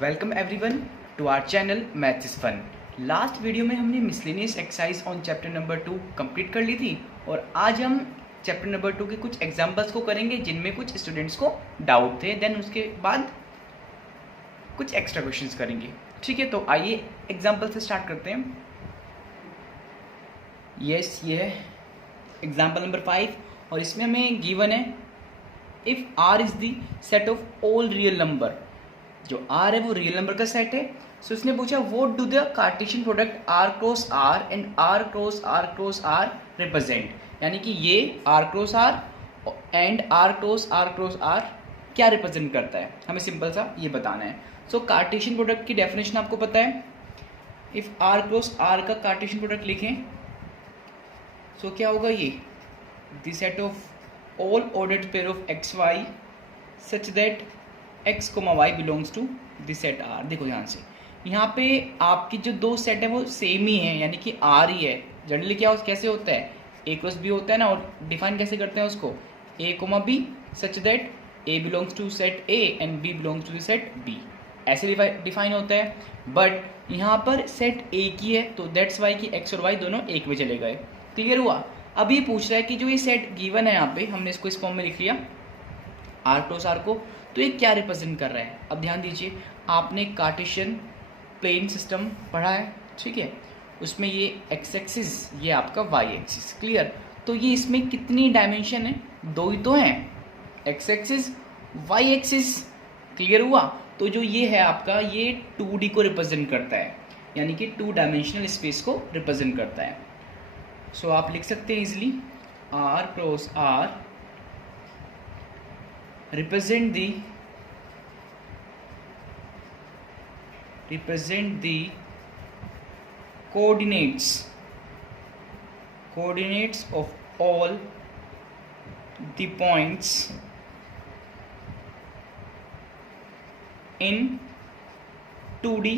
Welcome everyone to our channel maths is fun. Last video में हमने miscellaneous exercise on chapter number 2 complete कर ली थी और आज हम चैप्टर नंबर 2 के कुछ एग्जांपल्स को करेंगे जिनमें कुछ स्टूडेंट्स को डाउट थे। देन उसके बाद कुछ एक्स्ट्रा क्वेश्चंस करेंगे। ठीक है, तो आइए एग्जांपल से स्टार्ट करते हैं। यस, ये है एग्जांपल नंबर 5 और इसमें हमें गिवन है if R is the set of all real number. जो आर है वो रियल नंबर का सेट है। सो इसने पूछा what do the Cartesian product R cross R and R cross R cross R represent, यानी कि ये R cross R and R cross R क्या रिप्रेजेंट करता है, हमें सिंपल सा ये बताना है। सो कार्टेशियन प्रोडक्ट की डेफिनेशन आपको पता है। इफ आर क्रॉस आर का कार्टेशियन प्रोडक्ट लिखें सो क्या होगा, ये the set of all ordered pair of X Y such that x, y belongs to the set R। देखो ध्यान से, यहाँ पे आपकी जो दो सेट है वो सेम ही है, यानी कि R ही है। जनरली क्या कैसे होता है, A क्रॉस B होता है ना, और डिफाइन कैसे करते हैं उसको, A, B such that A belongs to set A and B belongs to the set B, ऐसे डिफाइन होता है। बट यहाँ पर सेट A की है तो दैट्स वाई की x और y दोनों एक में चले गए। क्लियर हुआ। अब ये पूछ रहा है कि जो ये सेट गिवन है यहाँ पे, हमने इसको इस फॉर्म में लिख लिया R क्रॉस R को, तो ये क्या रिप्रेजेंट कर रहा है। अब ध्यान दीजिए, आपने कार्टेशियन प्लेन सिस्टम पढ़ा है, ठीक है, उसमें ये एक्स एक्सिस, ये आपका वाई एक्सिस। क्लियर। तो ये इसमें कितनी डायमेंशन है, दो ही तो हैं, X axis Y axis. Clear हुआ। तो जो ये है आपका, ये 2D को रिप्रेजेंट करता है, यानी कि 2 डायमेंशनल स्पेस को रिप्रेजेंट करता है। सो आप लिख सकते हैं easily R cross R represent the coordinates of all the points in 2D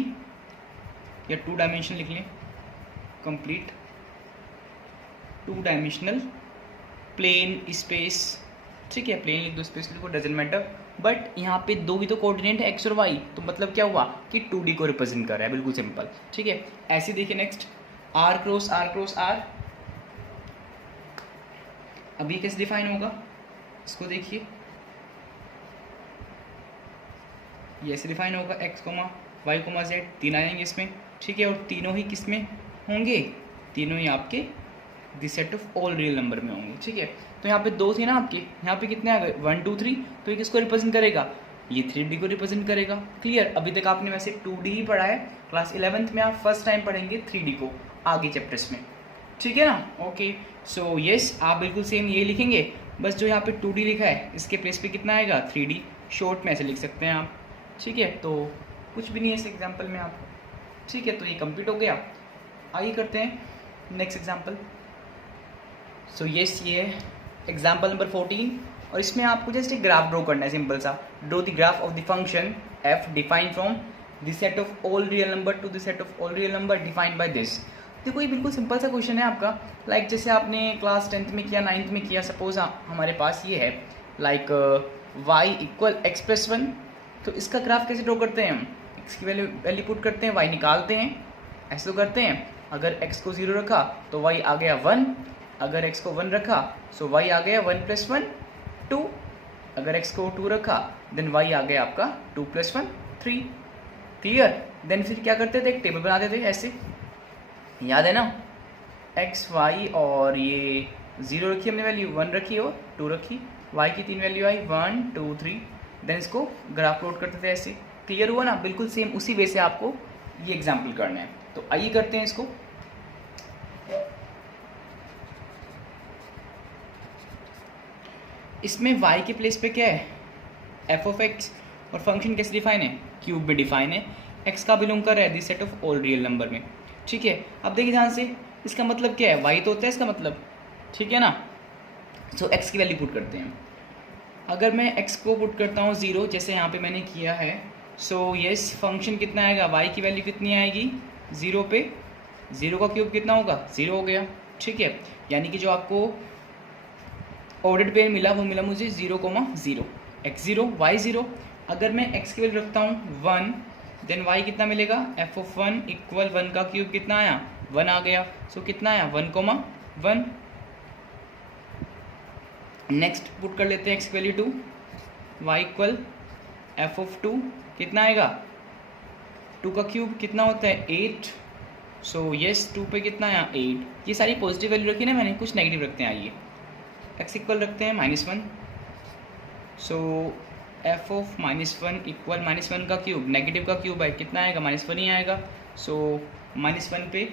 या 2 डायमेंशन लिख लें, कंप्लीट 2 डायमेंशनल प्लेन स्पेस। ठीक है, प्लेन लिख दो, स्पेस लिखो, डजेंट मैटर। बट यहाँ पे दो भी तो कोऑर्डिनेट है एक्स और वाई, तो मतलब क्या हुआ कि 2D को रिप्रेजेंट कर रहा है, बिल्कुल सिंपल। ठीक है, ऐसे देखिए नेक्स्ट आर क्रॉस आर। अभी कैसे डिफाइन होगा इसको देखिए, ये ऐसे डिफाइन होगा एक्स वाई जेड, 3 आएंगे इसमें। ठीक है, और तीनों ही किस में होंगे, तीनों ही आपके the set of all real number में होंगे। ठीक है, तो यहाँ पे 2 थे ना आपके, यहाँ पे कितने आ गए 1 2 3, तो ये किसको रिप्रेजेंट करेगा, ये 3D को रिप्रेजेंट करेगा। क्लियर। अभी तक आपने वैसे 2D ही पढ़ा है, क्लास 11th में आप फर्स्ट टाइम पढ़ेंगे 3D को आगे चैप्टर्स में। ठीक है ना। ओके, सो यस, आप बिल्कुल सेम ये लिखेंगे, बस जो यहाँ पे 2D लिखा है इसके प्लेस पे कितना आएगा 3D, शॉर्ट में ऐसे लिख सकते हैं आप। ठीक है, तो कुछ भी नहीं है इस एग्जाम्पल में आप। ठीक है, तो ये कंप्लीट हो गया। आगे करते हैं नेक्स्ट एग्जाम्पल। सो यस, ये है एग्जाम्पल नंबर 14 और इसमें आपको जस्ट एक ग्राफ ड्रॉ करना है, सिंपल सा। Draw the graph of the function f defined from the set of all real number two the set of all real number defined by this. देखो ये बिल्कुल सिंपल सा क्वेश्चन है आपका, लाइक जैसे आपने क्लास 10th में किया, 9th में किया। सपोज हमारे पास ये है like y equal x plus 1, तो इसका ग्राफ कैसे ड्रॉ करते हैं हम, x की वैल्यू पुट करते हैं, y निकालते हैं, ऐसे तो करते हैं। अगर x को 0 रखा तो y आ गया 1, अगर x को 1 रखा सो y आ गया 1 + 1 2, अगर x को 2 रखा देन y आ गया आपका 2 + 1 3। क्लियर। देन फिर क्या करते थे, एक टेबल बनाते थे ऐसे, याद है ना, x y और ये 0 रखी हमने वैल्यू, 1 रखी और 2 रखी, y की 3 वैल्यू आई 1 2 3, देन इसको ग्राफ प्लॉट करते थे ऐसे। क्लियर हुआ ना। बिल्कुल सेम उसी वे से आपको ये एग्जाम्पल करना है। तो आइए करते हैं इसको। इसमें y के प्लेस पे क्या है f ऑफ x, और फंक्शन कैसे डिफाइन है, क्यूब में डिफाइन है, x का बिलोंग कर रहा है the set of all real number में। ठीक है, अब देखिए ध्यान से, इसका मतलब क्या है, y तो होता है इसका मतलब। ठीक है ना। सो x की वैल्यू पुट करते हैं। अगर मैं x को पुट करता हूँ 0, जैसे यहाँ पे मैंने किया है, सो यस फंक्शन कितना आएगा, y की वैल्यू कितनी आएगी 0 पे, 0 का क्यूब कितना होगा 0 हो गया। ठीक है, यानी कि जो आपको ऑर्डर्ड पेयर मिला वो मिला मुझे 0, 0 x0 y0। अगर मैं x की वैल्यू रखता हूँ 1 देन y कितना मिलेगा, एफ ऑफ 1 इक्वल 1 का क्यूब कितना आया, 1 आ गया। सो कितना आया, 1,1। नेक्स्ट पुट कर लेते हैं x value 2, y equal F of 2 कितना आएगा, 2 का क्यूब कितना होता है 8। सो यस 2 पे कितना आया 8। ये सारी पॉजिटिव वैल्यू रखी ना मैंने, कुछ नेगेटिव रखते हैं। आइए x इक्वल रखते हैं -1। सो एफ ऑफ -1 इक्वल -1 का क्यूब, नेगेटिव का क्यूब है कितना आएगा, -1 ही आएगा। सो -1 पे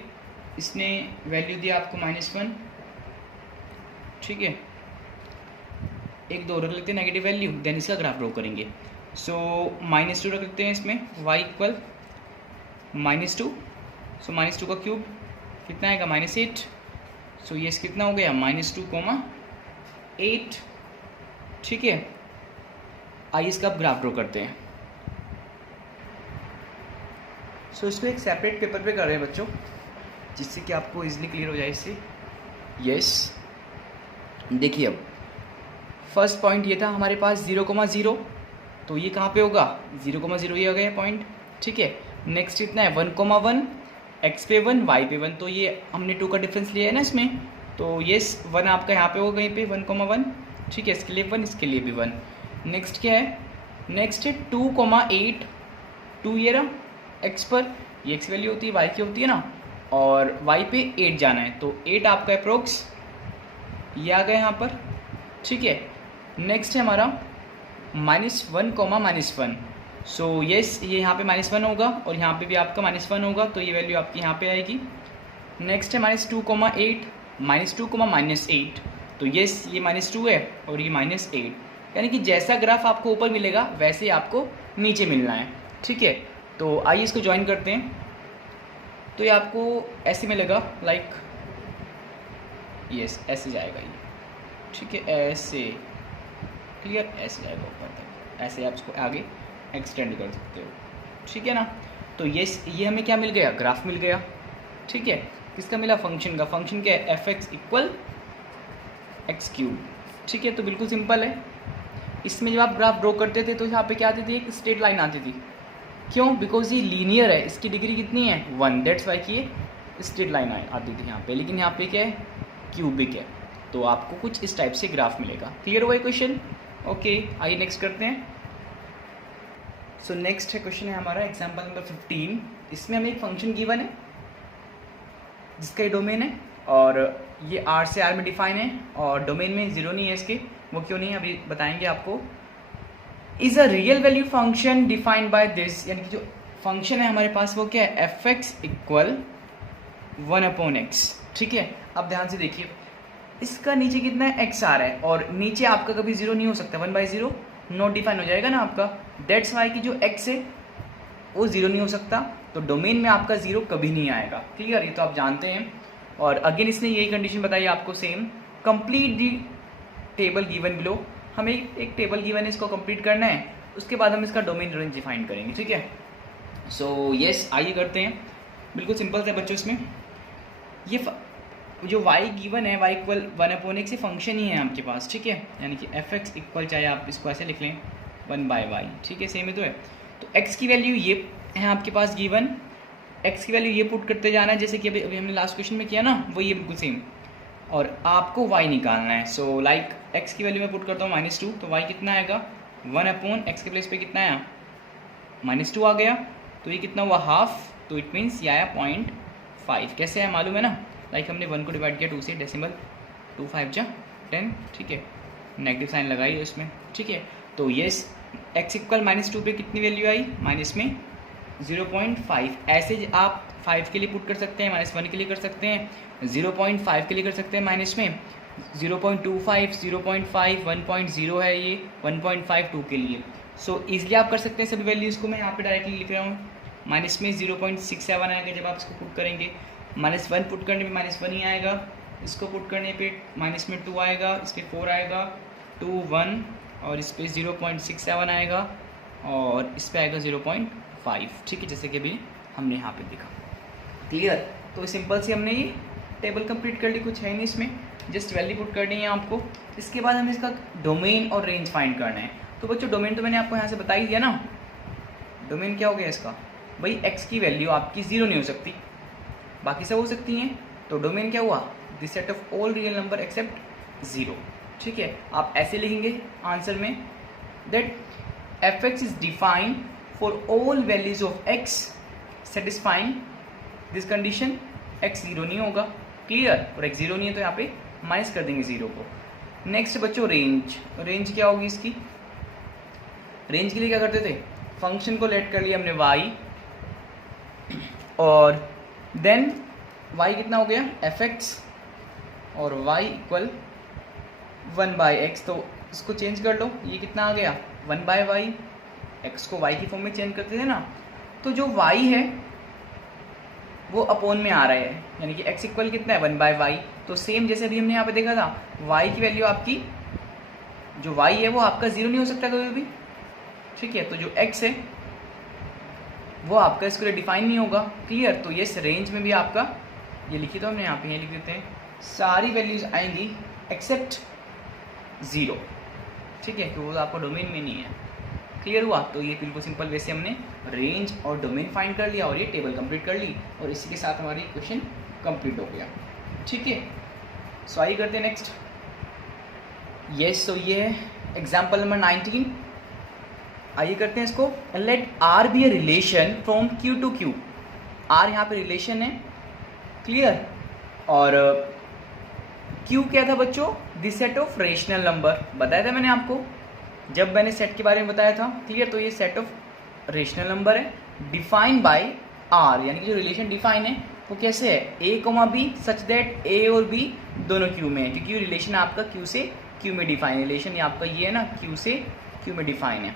इसने वैल्यू दिया आपको -1, ठीक है। 1 2 रख लेते हैं नेगेटिव वैल्यू, देन इसका ग्राफ ड्रॉ करेंगे। सो -2 रख लेते हैं इसमें, y इक्वल -2। सो -2 का क्यूब कितना आएगा, -8। सो ये कितना हो गया, -2,8, ठीक है। आइए इसका अब ग्राफ ड्रॉ करते हैं। सो इसको एक सेपरेट पेपर पे कर रहे हैं बच्चों, जिससे कि आपको इजीली क्लियर हो जाए इससे। यस देखिए अब फर्स्ट पॉइंट ये था हमारे पास 0,0, तो ये कहाँ पे होगा, 0,0 ये हो गया पॉइंट, ठीक है। नेक्स्ट कितना है 1,1, x पे 1 y पे 1, तो ये हमने 2 का डिफरेंस लिया है ना इसमें, तो यस 1 आपका यहाँ पे होगा, यहीं पे 1,1, ठीक है। इसके लिए 1, इसके लिए भी 1। नेक्स्ट क्या है, नेक्स्ट है 2,8, 2 ये रहा x पर, ये x वैल्यू होती है, y की होती है ना, और y पे 8 जाना है, तो 8 आपका अप्रोक्स ये आ गया यहाँ पर, ठीक है। नेक्स्ट है हमारा -1,-1। सो यस ये यहाँ पे -1 होगा और यहाँ पे भी आपका -1 होगा, तो ये वैल्यू आपकी यहाँ पे आएगी। नेक्स्ट है -2,8, -2,-8, तो यस ये -2 है और ये -8, यानी कि जैसा ग्राफ आपको ऊपर मिलेगा वैसे ही आपको नीचे मिलना है, ठीक है। तो आइए इसको ज्वाइन करते हैं। तो ये आपको ऐसे मिलेगा, लाइक यस ऐसे जाएगा ये, ठीक है, ऐसे क्लियर, ऐसे जाएगा ऊपर तक, ऐसे आप इसको आगे एक्सटेंड कर सकते हो, ठीक है ना। तो ये हमें क्या मिल गया, ग्राफ मिल गया, ठीक है। किसका मिला, फंक्शन का। फंक्शन क्या है, f(x) इक्वल x³, ठीक है। तो बिल्कुल सिंपल है। इसमें जब आप ग्राफ ड्रॉ करते थे तो यहाँ पे क्या आती थी, एक स्ट्रेट लाइन आती थी। क्यों, बिकॉज ये लीनियर है, इसकी डिग्री कितनी है 1, दैट्स वाई कि ये स्ट्रेट लाइन आती थी यहाँ पे। लेकिन यहाँ पे क्या है, क्यूबिक है, तो आपको कुछ इस टाइप से ग्राफ मिलेगा। क्लियर हुआ क्वेश्चन, ओके। आइए नेक्स्ट करते हैं। सो नेक्स्ट है क्वेश्चन है हमारा एग्जाम्पल नंबर 15। इसमें हमें एक फंक्शन गिवन है जिसका ये डोमेन है, और ये R से R में डिफाइन है, और डोमेन में 0 नहीं है इसके। वो क्यों नहीं है अभी बताएंगे आपको। Is a real value function defined by this, यानी कि जो फंक्शन है हमारे पास वो क्या है, f(x) इक्वल 1/x, ठीक है। अब ध्यान से देखिए, इसका नीचे कितना है, x आ रहा है, और नीचे आपका कभी 0 नहीं हो सकता, 1/0 नॉट डिफाइन हो जाएगा ना आपका। दैट्स वाई कि जो x है वो 0 नहीं हो सकता, तो डोमेन में आपका 0 कभी नहीं आएगा। क्लियर, ये तो आप जानते हैं। और अगेन इसने यही कंडीशन बताई आपको same, complete the table given below. हमें एक टेबल गिवन है, इसको कंप्लीट करना है, उसके बाद हम इसका डोमेन रेंज डिफाइन करेंगे, ठीक है। सो यस आइए करते हैं। बिल्कुल सिंपल है बच्चों, इसमें ये जो y गिवन है, y इक्वल 1/x, ये फंक्शन ही है आपके पास, ठीक है। यानी कि f(x) इक्वल, चाहे आप इसको ऐसे लिख लें 1/y, ठीक है, सेम ही तो है। तो x की वैल्यू ये है आपके पास गिवन, x की वैल्यू ये पुट करते जाना है, जैसे कि अभी हमने लास्ट क्वेश्चन में किया ना, वो ये बिल्कुल सेम, और आपको y निकालना है। सो लाइक x की वैल्यू मैं पुट करता हूँ -2, तो y कितना आएगा, 1/x के प्लेस पे कितना आया, -2 आ गया, तो ये कितना हुआ, हाफ, तो इट मीन्स ये आया 0.5। कैसे है मालूम है ना, लाइक हमने 1 को डिवाइड किया 2 से, डेसिमल 2 5 जा 10, ठीक है, नेगेटिव साइन लगाई उसमें, ठीक है। तो ये x इक्वल -2 पे कितनी वैल्यू आई, माइनस में 0.5। ऐसे आप 5 के लिए पुट कर सकते हैं, -1 के लिए कर सकते हैं, 0.5 के लिए कर सकते हैं, माइनस में 0.25, 0.5, 1.0 है ये, 1.5 2 के लिए। सो ईजिली आप कर सकते हैं सभी वैल्यूज़ को। मैं यहाँ पे डायरेक्टली लिख रहा हूँ, माइनस में 0.67 आएगा जब आप इसको पुट करेंगे, -1 पुट करने पे -1 ही आएगा, इसको पुट करने पे माइनस में 2 आएगा, इस पर 4 आएगा, 2 1, और इस पर 0.67 आएगा, और इस पर आएगा 0.5, ठीक है, जैसे कि अभी हमने यहाँ पे दिखा। क्लियर, तो सिंपल से हमने ये टेबल कंप्लीट कर ली, कुछ है नहीं इसमें, जस्ट वैल्यू पुट करनी है आपको। इसके बाद हमें इसका डोमेन और रेंज फाइंड करना है। तो बच्चों डोमेन तो मैंने आपको यहाँ से बता ही दिया ना, डोमेन क्या हो गया इसका, भाई x की वैल्यू आपकी 0 नहीं हो सकती, बाकी सब हो सकती हैं। तो डोमेन क्या हुआ, this set of all real number except 0। ठीक है, आप ऐसे लिखेंगे आंसर में that f(x) is defined for all values of x satisfying this condition, x 0 नहीं होगा, क्लियर। और x 0 नहीं है तो यहाँ पे माइनस कर देंगे 0 को। नेक्स्ट बच्चों रेंज, रेंज क्या होगी इसकी, रेंज के लिए क्या करते थे, फंक्शन को लेट कर लिया हमने y, और देन y कितना हो गया f(x) और y इक्वल 1/x, तो इसको चेंज कर लो, ये कितना आ गया 1/y, x को y की फॉर्म में चेंज करते थे ना, तो जो y है वो अपोन में आ रहा है, यानी कि x इक्वल कितना है 1/y। तो सेम जैसे अभी हमने यहाँ पे देखा था, y की वैल्यू आपकी, जो y है वो आपका 0 नहीं हो सकता कभी भी। ठीक है, तो जो x है वो आपका इसके लिए डिफाइन नहीं होगा, क्लियर। तो ये रेंज में भी आपका, ये लिखी तो हमने यहाँ पे, ये लिख देते हैं, सारी वैल्यूज आएंगी एक्सेप्ट 0। ठीक है, क्योंकि वो आपका डोमेन में नहीं है, क्लियर हुआ। तो ये बिल्कुल सिंपल वैसे हमने रेंज और डोमेन फाइंड कर लिया और ये टेबल कंप्लीट कर ली, और इसी के साथ हमारी क्वेश्चन कंप्लीट हो गया। ठीक है, सो आइए करते हैं नेक्स्ट। यस, तो ये है एग्जाम्पल नंबर 19। आइए करते हैं इसको। Let R be a relation from Q to Q. R यहाँ पे रिलेशन है, क्लियर। और क्यू क्या था बच्चों, this set of rational number, बताया था मैंने आपको जब मैंने सेट के बारे में बताया था, क्लियर। तो ये सेट ऑफ रेशनल नंबर है, डिफाइन बाय आर, यानी कि जो रिलेशन डिफाइन है वो कैसे है, a, b such that a और b दोनों क्यू में है, क्योंकि रिलेशन आपका क्यू से क्यू में डिफाइन है, रिलेशन ये आपका ये है ना, क्यू से क्यू में डिफाइन है।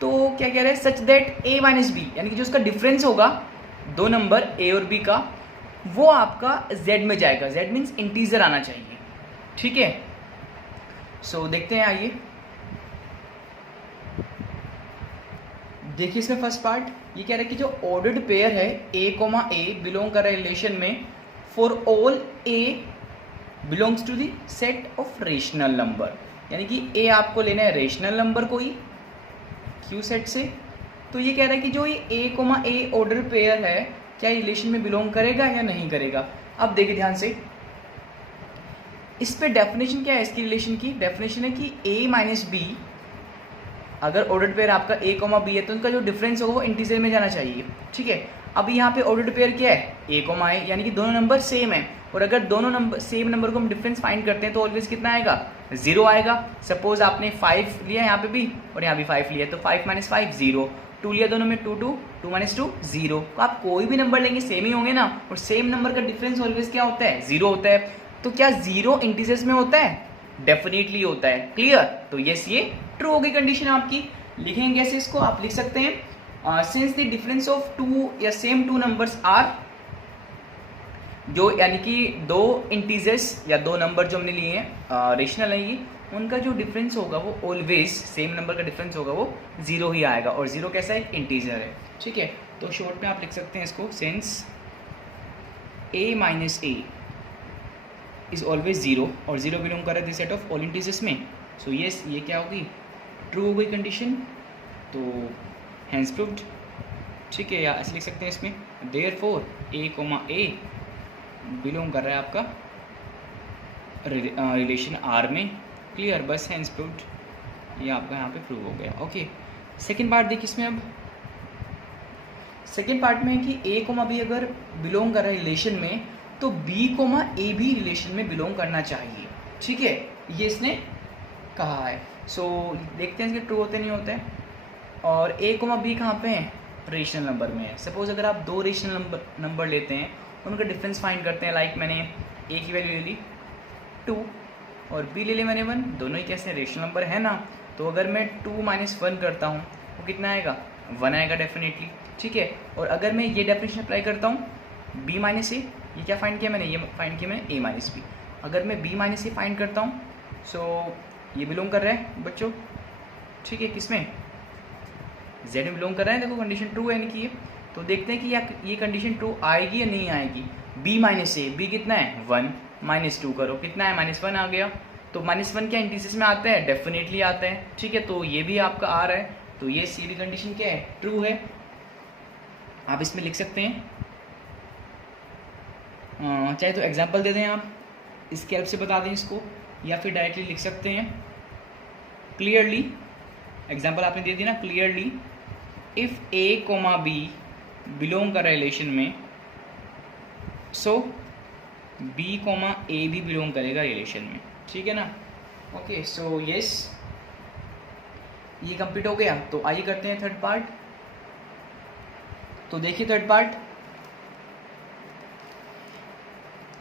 तो क्या कह रहे हैं, such that a minus B, यानी कि जो उसका डिफरेंस होगा दो नंबर a और b का, वो आपका z में जाएगा, z मीन्स इंटीजर आना चाहिए। ठीक है, सो देखते हैं, आइए देखिए इसमें फर्स्ट पार्ट ये कह रहा है कि जो ऑर्डर्ड पेयर है a, बिलोंग कर रहा है रिलेशन में for all a belongs to the set of rational number, यानी कि a आपको लेना है रेशनल नंबर कोई q सेट से। तो ये कह रहा है कि जो ये a, ऑर्डर पेयर है क्या रिलेशन में बिलोंग करेगा या नहीं करेगा। अब देखिए ध्यान से, इस पे डेफिनेशन क्या है इसकी, रिलेशन की डेफिनेशन है कि a माइनस बी, अगर ऑर्डर्ड पेयर आपका a, b है तो उनका जो डिफरेंस होगा वो इंटीजर में जाना चाहिए। ठीक है, अब यहाँ पे ऑर्डर्ड पेयर क्या है a, यानी कि दोनों नंबर सेम है, और अगर दोनों नंबर सेम नंबर को हम डिफरेंस फाइंड करते हैं तो ऑलवेज कितना आएगा 0 आएगा। सपोज आपने 5 लिया यहाँ पे भी और यहाँ भी 5 लिया, तो 5 माइनस 5 0, 2 लिया दोनों में 2 2 माइनस 2 0। तो आप कोई भी नंबर लेंगे सेम ही होंगे ना, और सेम नंबर का डिफरेंस ऑलवेज क्या होता है 0 होता है। तो क्या 0 इंटीजर्स में होता है, डेफिनेटली होता है, क्लियर। तो यस, ये ट्रू होगी कंडीशन आपकी। लिखेंगे कैसे इसको, आप लिख सकते हैं since the difference of two या सेम टू नंबर्स आर, जो यानी कि दो इंटीजर्स या दो नंबर जो हमने लिए हैं रेशनल है, ये उनका जो डिफरेंस होगा वो ऑलवेज सेम नंबर का डिफरेंस होगा वो 0 ही आएगा, और 0 कैसा है, इंटीजर है। ठीक है, तो शॉर्ट में आप लिख सकते हैं इसको, since a minus a is always 0, और 0 बिलोंग कर रहा है this set of all integers में। सो यस, ये क्या होगी, ट्रू हो गई कंडीशन, तो हैंस प्रूव्ड। ठीक है, या ऐसे लिख सकते हैं इसमें, देयरफॉर a, बिलोंग कर रहा है आपका रिलेशन आर में, क्लियर, बस हैंस प्रूव्ड, ये आपका यहाँ पे प्रूव हो गया। ओके, सेकेंड पार्ट देखिए इसमें। अब सेकेंड पार्ट में है कि a, b अगर बिलोंग कर रहा है रिलेशन में तो b, a भी रिलेशन में बिलोंग करना चाहिए। ठीक है, ये इसने कहा है। सो देखते हैं इसके ट्रू होते नहीं होते हैं। और a, b कहाँ पे हैं, रेशनल नंबर में है। सपोज अगर आप दो रेशनल नंबर लेते हैं, उनका डिफरेंस फाइंड करते हैं, लाइक मैंने a की वैल्यू ले ली 2 और b ले ली मैंने 1, दोनों ही कैसे रेशनल नंबर है ना। तो अगर मैं 2 माइनस 1 करता हूँ वो कितना आएगा, 1 आएगा डेफिनेटली। ठीक है, और अगर मैं ये डेफिनेशन अप्लाई करता हूँ b माइनस a, ये क्या फाइंड किया मैंने, ये फाइंड किया मैंने a माइनस b। अगर मैं b माइनस a फाइंड करता हूँ, सो ये बिलोंग कर रहा है बच्चों, ठीक है, किसमें, z में बिलोंग कर रहा है। देखो कंडीशन ट्रू है, यानी कि ये, तो देखते हैं कि ये कंडीशन ट्रू आएगी या नहीं आएगी। b माइनस a, b कितना है 1, माइनस 2 करो कितना है -1 आ गया। तो -1 क्या इंटीजर्स में आता है, डेफिनेटली आता है। ठीक है, तो ये भी आपका आ रहा है, तो ये सी डी कंडीशन क्या है, ट्रू है। आप इसमें लिख सकते हैं, चाहे तो एग्जांपल दे दें आप, इसके हेल्प से बता दें इसको, या फिर डायरेक्टली लिख सकते हैं क्लियरली। एग्जांपल आपने दे दी ना, clearly if A comma B belong कर रिलेशन में, सो बी कोमा ए भी बिलोंग करेगा रिलेशन में, ठीक है ना। ओके, सो यस, ये कंप्लीट हो गया। तो आइए करते हैं थर्ड पार्ट। तो देखिए थर्ड पार्ट,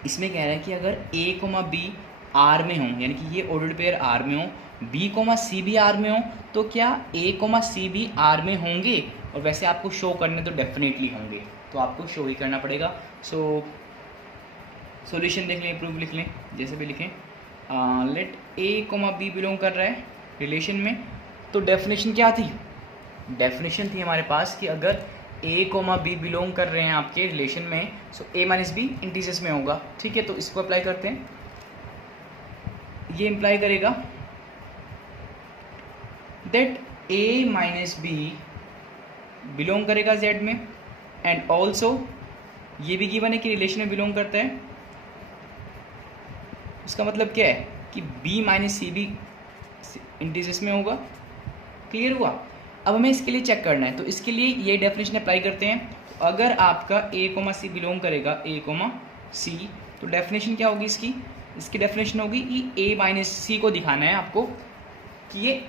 इसमें कह रहा है कि अगर ए कोमा बी आर में हो, यानी कि ये ऑर्डर्ड पेयर आर में हो, बी कोमा सी भी आर में हो, तो क्या ए कोमा सी भी आर में होंगे? और वैसे आपको शो करने तो डेफिनेटली होंगे, तो आपको शो ही करना पड़ेगा। सो सॉल्यूशन देख लें, प्रूफ लिख लें, जैसे भी लिखें, लेट ए कोमा बी बिलोंग कर रहा है रिलेशन में। तो डेफिनेशन क्या थी? डेफिनेशन थी हमारे पास कि अगर ए कोमा बी बिलोंग कर रहे हैं आपके रिलेशन में, सो ए माइनस बी इंटीजर्स में होगा, ठीक है। तो इसको अप्लाई करते हैं, ये इम्प्लाई करेगा that A minus B belong करेगा जेड में, एंड ऑल्सो ये भी गिवन है कि रिलेशन में बिलोंग करता है। इसका मतलब क्या है कि बी माइनस सी भी इंटीजर्स में होगा। क्लियर हुआ? अब हमें इसके लिए चेक करना है, तो इसके लिए ये डेफिनेशन अप्लाई करते हैं। तो अगर आपका ए कोमा सी बिलोंग करेगा ए कोमा सी, तो डेफिनेशन क्या होगी इसकी? इसकी डेफिनेशन होगी कि ए माइनस सी को दिखाना है आपको कि ये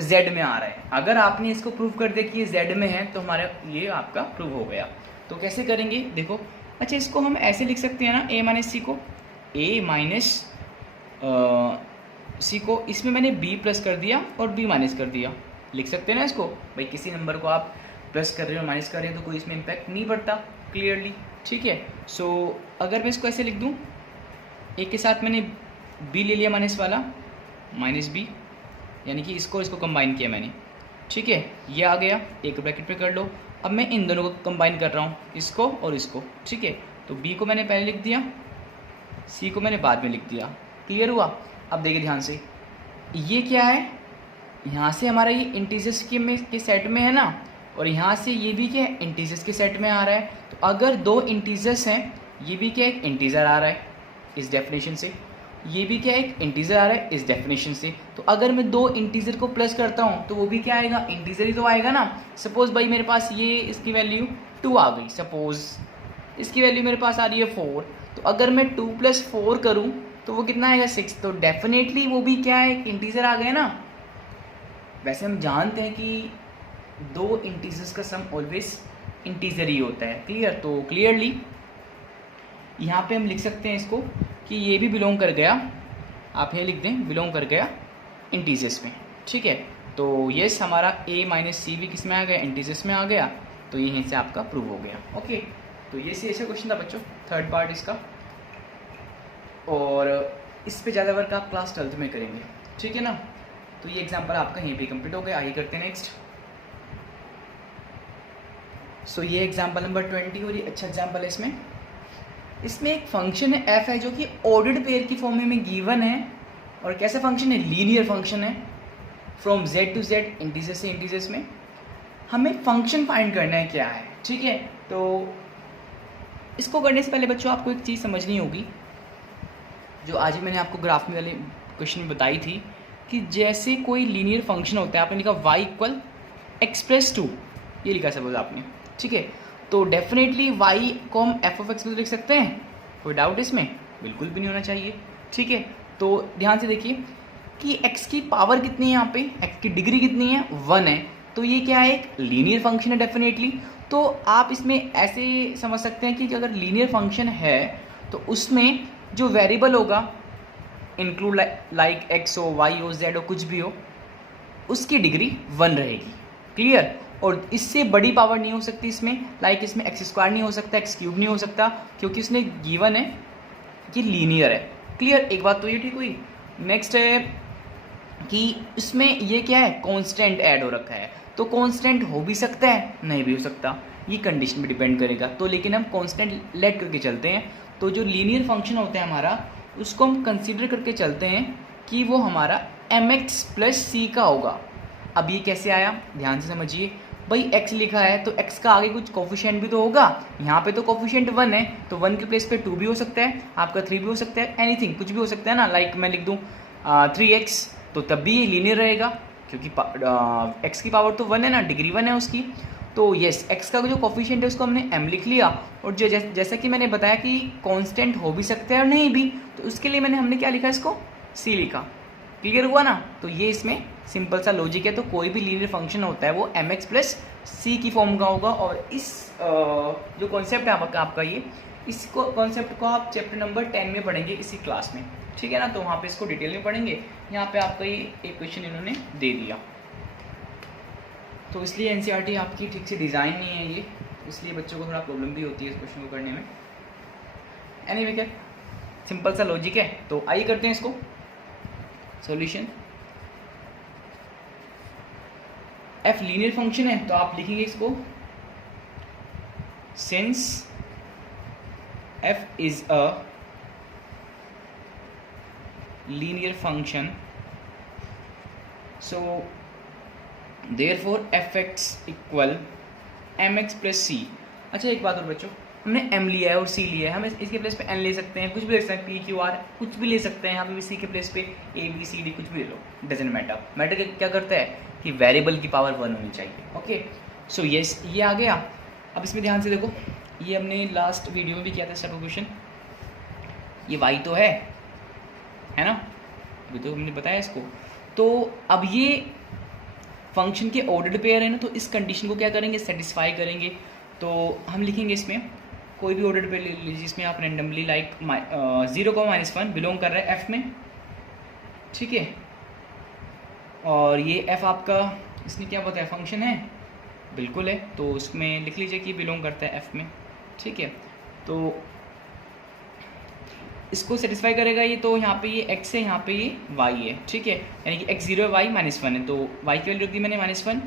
जेड में आ रहा है। अगर आपने इसको प्रूव कर दिया कि ये जेड में है, तो हमारा ये आपका प्रूव हो गया। तो कैसे करेंगे देखो, अच्छा इसको हम ऐसे लिख सकते हैं ना, ए माइनस सी को, ए माइनस सी को इसमें मैंने बी प्लस कर दिया और बी माइनस कर दिया, लिख सकते हैं ना इसको। भाई किसी नंबर को आप प्लस कर रहे हो माइनस कर रहे हो तो कोई इसमें इम्पैक्ट नहीं पड़ता, क्लियरली, ठीक है। सो अगर मैं इसको ऐसे लिख दूँ, एक के साथ मैंने बी ले लिया माइनस वाला, माइनस बी, यानी कि इसको कंबाइन किया मैंने, ठीक है, ये आ गया, एक ब्रैकेट में कर लो। अब मैं इन दोनों को कंबाइन कर रहा हूँ, इसको और इसको, ठीक है। तो बी को मैंने पहले लिख दिया, सी को मैंने बाद में लिख दिया। क्लियर हुआ? अब देखिए ध्यान से, ये क्या है, यहाँ से हमारा ये इंटीजर्स के सेट में है ना, और यहाँ से ये भी क्या है, इंटीजर्स के सेट में आ रहा है। तो अगर दो इंटीजर्स हैं, ये भी क्या एक इंटीजर आ रहा है इस डेफिनेशन से, ये भी क्या एक इंटीजर आ रहा है इस डेफिनेशन से। तो अगर मैं दो इंटीजर को प्लस करता हूँ तो वो भी क्या आएगा, इंटीजर ही तो आएगा ना। सपोज भाई मेरे पास ये इसकी वैल्यू 2 आ गई, सपोज इसकी वैल्यू मेरे पास आ रही है 4, तो अगर मैं 2 + 4 करूँ तो वो कितना आएगा 6, तो डेफिनेटली वो भी क्या है, एक इंटीजर आ गया ना। वैसे हम जानते हैं कि दो इंटीजर्स का सम ऑलवेज इंटीजर ही होता है। क्लियर? तो क्लियरली यहाँ पे हम लिख सकते हैं इसको कि ये भी बिलोंग कर गया, आप ये लिख दें बिलोंग कर गया इंटीजर्स में, ठीक है। तो यस, हमारा ए माइनस सी भी किस में आ गया, इंटीजर्स में आ गया। तो यहीं से आपका प्रूव हो गया। ओके, तो ये ऐसा क्वेश्चन था बच्चों, थर्ड पार्ट इसका, और इस पे ज़्यादा वर्क आप क्लास 12th में करेंगे, ठीक है ना। तो ये एग्जाम्पल आपका यहीं पे कंप्लीट हो गया। आइए करते हैं नेक्स्ट। सो ये एग्जाम्पल नंबर 20 और ये अच्छा एग्जाम्पल है। इसमें एक फंक्शन है f है जो कि ऑर्डर्ड पेयर की फॉर्म में गिवन है, और कैसा फंक्शन है, लीनियर फंक्शन है, from z to z, integer से इंटीजर्स में। हमें फंक्शन फाइंड करना है क्या है, ठीक है। तो इसको करने से पहले बच्चों आपको एक चीज़ समझनी होगी, जो आज ही मैंने आपको ग्राफ में वाले क्वेश्चन में बताई थी, कि जैसे कोई लीनियर फंक्शन होता है, आपने लिखा y = x+2, ये लिखा सपोज आपने, ठीक है। तो डेफिनेटली y को हम f(x) में लिख सकते हैं, कोई डाउट इसमें बिल्कुल भी नहीं होना चाहिए, ठीक है। तो ध्यान से देखिए कि x की पावर कितनी है, यहाँ पे x की डिग्री कितनी है, 1 है। तो ये क्या है, एक लीनियर फंक्शन है डेफिनेटली। तो आप इसमें ऐसे समझ सकते हैं कि अगर लीनियर फंक्शन है तो उसमें जो वेरिएबल होगा, इंक्लूड लाइक x हो, y हो, z हो, कुछ भी हो, उसकी डिग्री 1 रहेगी। क्लियर? और इससे बड़ी पावर नहीं हो सकती इसमें, लाइक इसमें x² नहीं हो सकता, x³ नहीं हो सकता, क्योंकि उसने गिवन है कि लीनियर है। क्लियर? एक बात तो ये ठीक हुई। नेक्स्ट है कि इसमें ये क्या है, कांस्टेंट ऐड हो रखा है। तो कांस्टेंट हो भी सकता है, नहीं भी हो सकता, ये कंडीशन पे डिपेंड करेगा। तो लेकिन हम कांस्टेंट लेट करके चलते हैं। तो जो लीनियर फंक्शन होता है हमारा, उसको हम कंसीडर करके चलते हैं कि वो हमारा mx + c का होगा। अब ये कैसे आया, ध्यान से समझिए। भाई x लिखा है तो x का आगे कुछ कोफिशिएंट भी तो होगा, यहाँ पे तो कोफिशिएंट 1 है, तो 1 के प्लेस पे 2 भी हो सकता है, आपका 3 भी हो सकता है, एनीथिंग कुछ भी हो सकता है ना। लाइक मैं लिख दूँ 3x, तो तब भी ये लीनियर रहेगा क्योंकि x की पावर तो 1 है ना, डिग्री 1 है उसकी। तो यस, x का जो कोफिशिएंट है उसको हमने m लिख लिया, और जो जैसा कि मैंने बताया कि कांस्टेंट हो भी सकता है और नहीं भी, तो उसके लिए हमने क्या लिखा, इसको c लिखा। क्लियर हुआ ना। तो ये इसमें सिंपल सा लॉजिक है। तो कोई भी लीनियर फंक्शन होता है वो mx प्लस सी की फॉर्म का होगा। और इस जो कॉन्सेप्ट है आपका ये, इस कॉन्सेप्ट को आप चैप्टर नंबर 10 में पढ़ेंगे इसी क्लास में, ठीक है ना। तो वहाँ पे इसको डिटेल में पढ़ेंगे। यहाँ पे आपका ये एक क्वेश्चन इन्होंने दे दिया, तो इसलिए एनसीईआरटी आपकी ठीक से डिज़ाइन नहीं है ये, इसलिए बच्चों को थोड़ा प्रॉब्लम भी होती है इस क्वेश्चन को करने में। एनीवे क्या सिंपल सा लॉजिक है। तो आइए करते हैं इसको सॉल्यूशन। f लीनियर फंक्शन है तो आप लिखेंगे इसको since f is a linear function so therefore fx equal mx plus C. अच्छा एक बात और बच्चों, हमने m लिया है और c लिया है, हम इसके प्लेस पे n ले सकते हैं, कुछ भी ले सकते हैं, p q r कुछ भी ले सकते हैं। यहाँ पे c के प्लेस पे a b c d कुछ भी ले लो, डजेंट मैटर क्या करता है कि वेरिएबल की पावर 1 होनी चाहिए। ओके, सो यस ये आ गया। अब इसमें ध्यान से देखो, ये हमने लास्ट वीडियो में भी किया था स्टेप क्वेश्चन। ये y तो है ना, अभी तो हमने बताया इसको। तो अब ये फंक्शन के ऑर्डर्ड पेयर है ना, तो इस कंडीशन को क्या करेंगे, सेटिस्फाई करेंगे। तो हम लिखेंगे इसमें कोई भी ऑर्डर्ड पेयर ले लीजिए जिसमें आप रेंडमली लाइक 0 को -1 बिलोंग कर रहा है f में, ठीक है। और ये f आपका इसमें क्या बताया, फंक्शन है, बिल्कुल है, तो उसमें लिख लीजिए कि बिलोंग करता है f में, ठीक है। तो इसको सेटिस्फाई करेगा ये, तो यहाँ पे ये x है, यहाँ पे ये y है, ठीक है। यानी कि x 0 है, y -1 है, तो y की वैल्यू रख दी मैंने -1,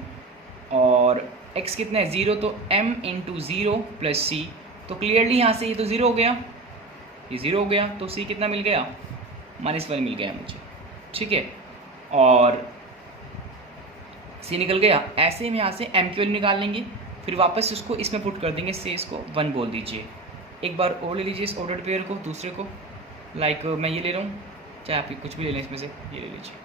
और x कितना है 0, तो m इंटू 0 प्लस c। तो क्लियरली यहाँ से ये तो 0 हो गया, ये 0 हो गया, तो c कितना मिल गया, -1 मिल गया मुझे, ठीक है। और c निकल गया। ऐसे में यहाँ से m की वैल्यू निकाल लेंगे, फिर वापस उसको इसमें पुट कर देंगे, से इसको 1 बोल दीजिए। एक बार और ले लीजिए इस ऑर्डर्ड पेयर को, दूसरे को, लाइक मैं ये ले रहा हूँ, चाहे आप कुछ भी ले लें इसमें से, ये ले लीजिए।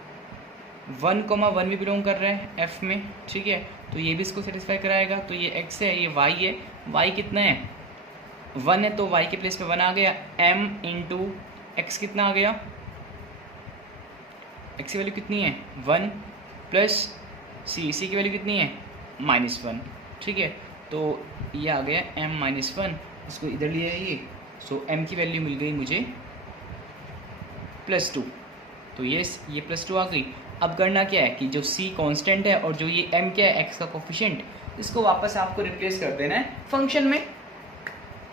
1,1 भी बिलोंग कर रहा है f में, ठीक है, तो ये भी इसको सेटिस्फाई कराएगा। तो ये x है, ये y है, y कितना है 1 है, तो y के प्लेस पे 1 आ गया, m इंटू x कितना आ गया, x की वैल्यू कितनी है 1 प्लस c की वैल्यू कितनी है -1, ठीक है। तो ये आ गया m -1, इसको इधर लिया है ये, सो m की वैल्यू मिल गई मुझे +2। तो ये +2 आ गई। अब करना क्या है कि जो c कांस्टेंट है और जो ये m क्या है x का कोफिशिएंट, इसको वापस आपको रिप्लेस कर देना है फंक्शन में।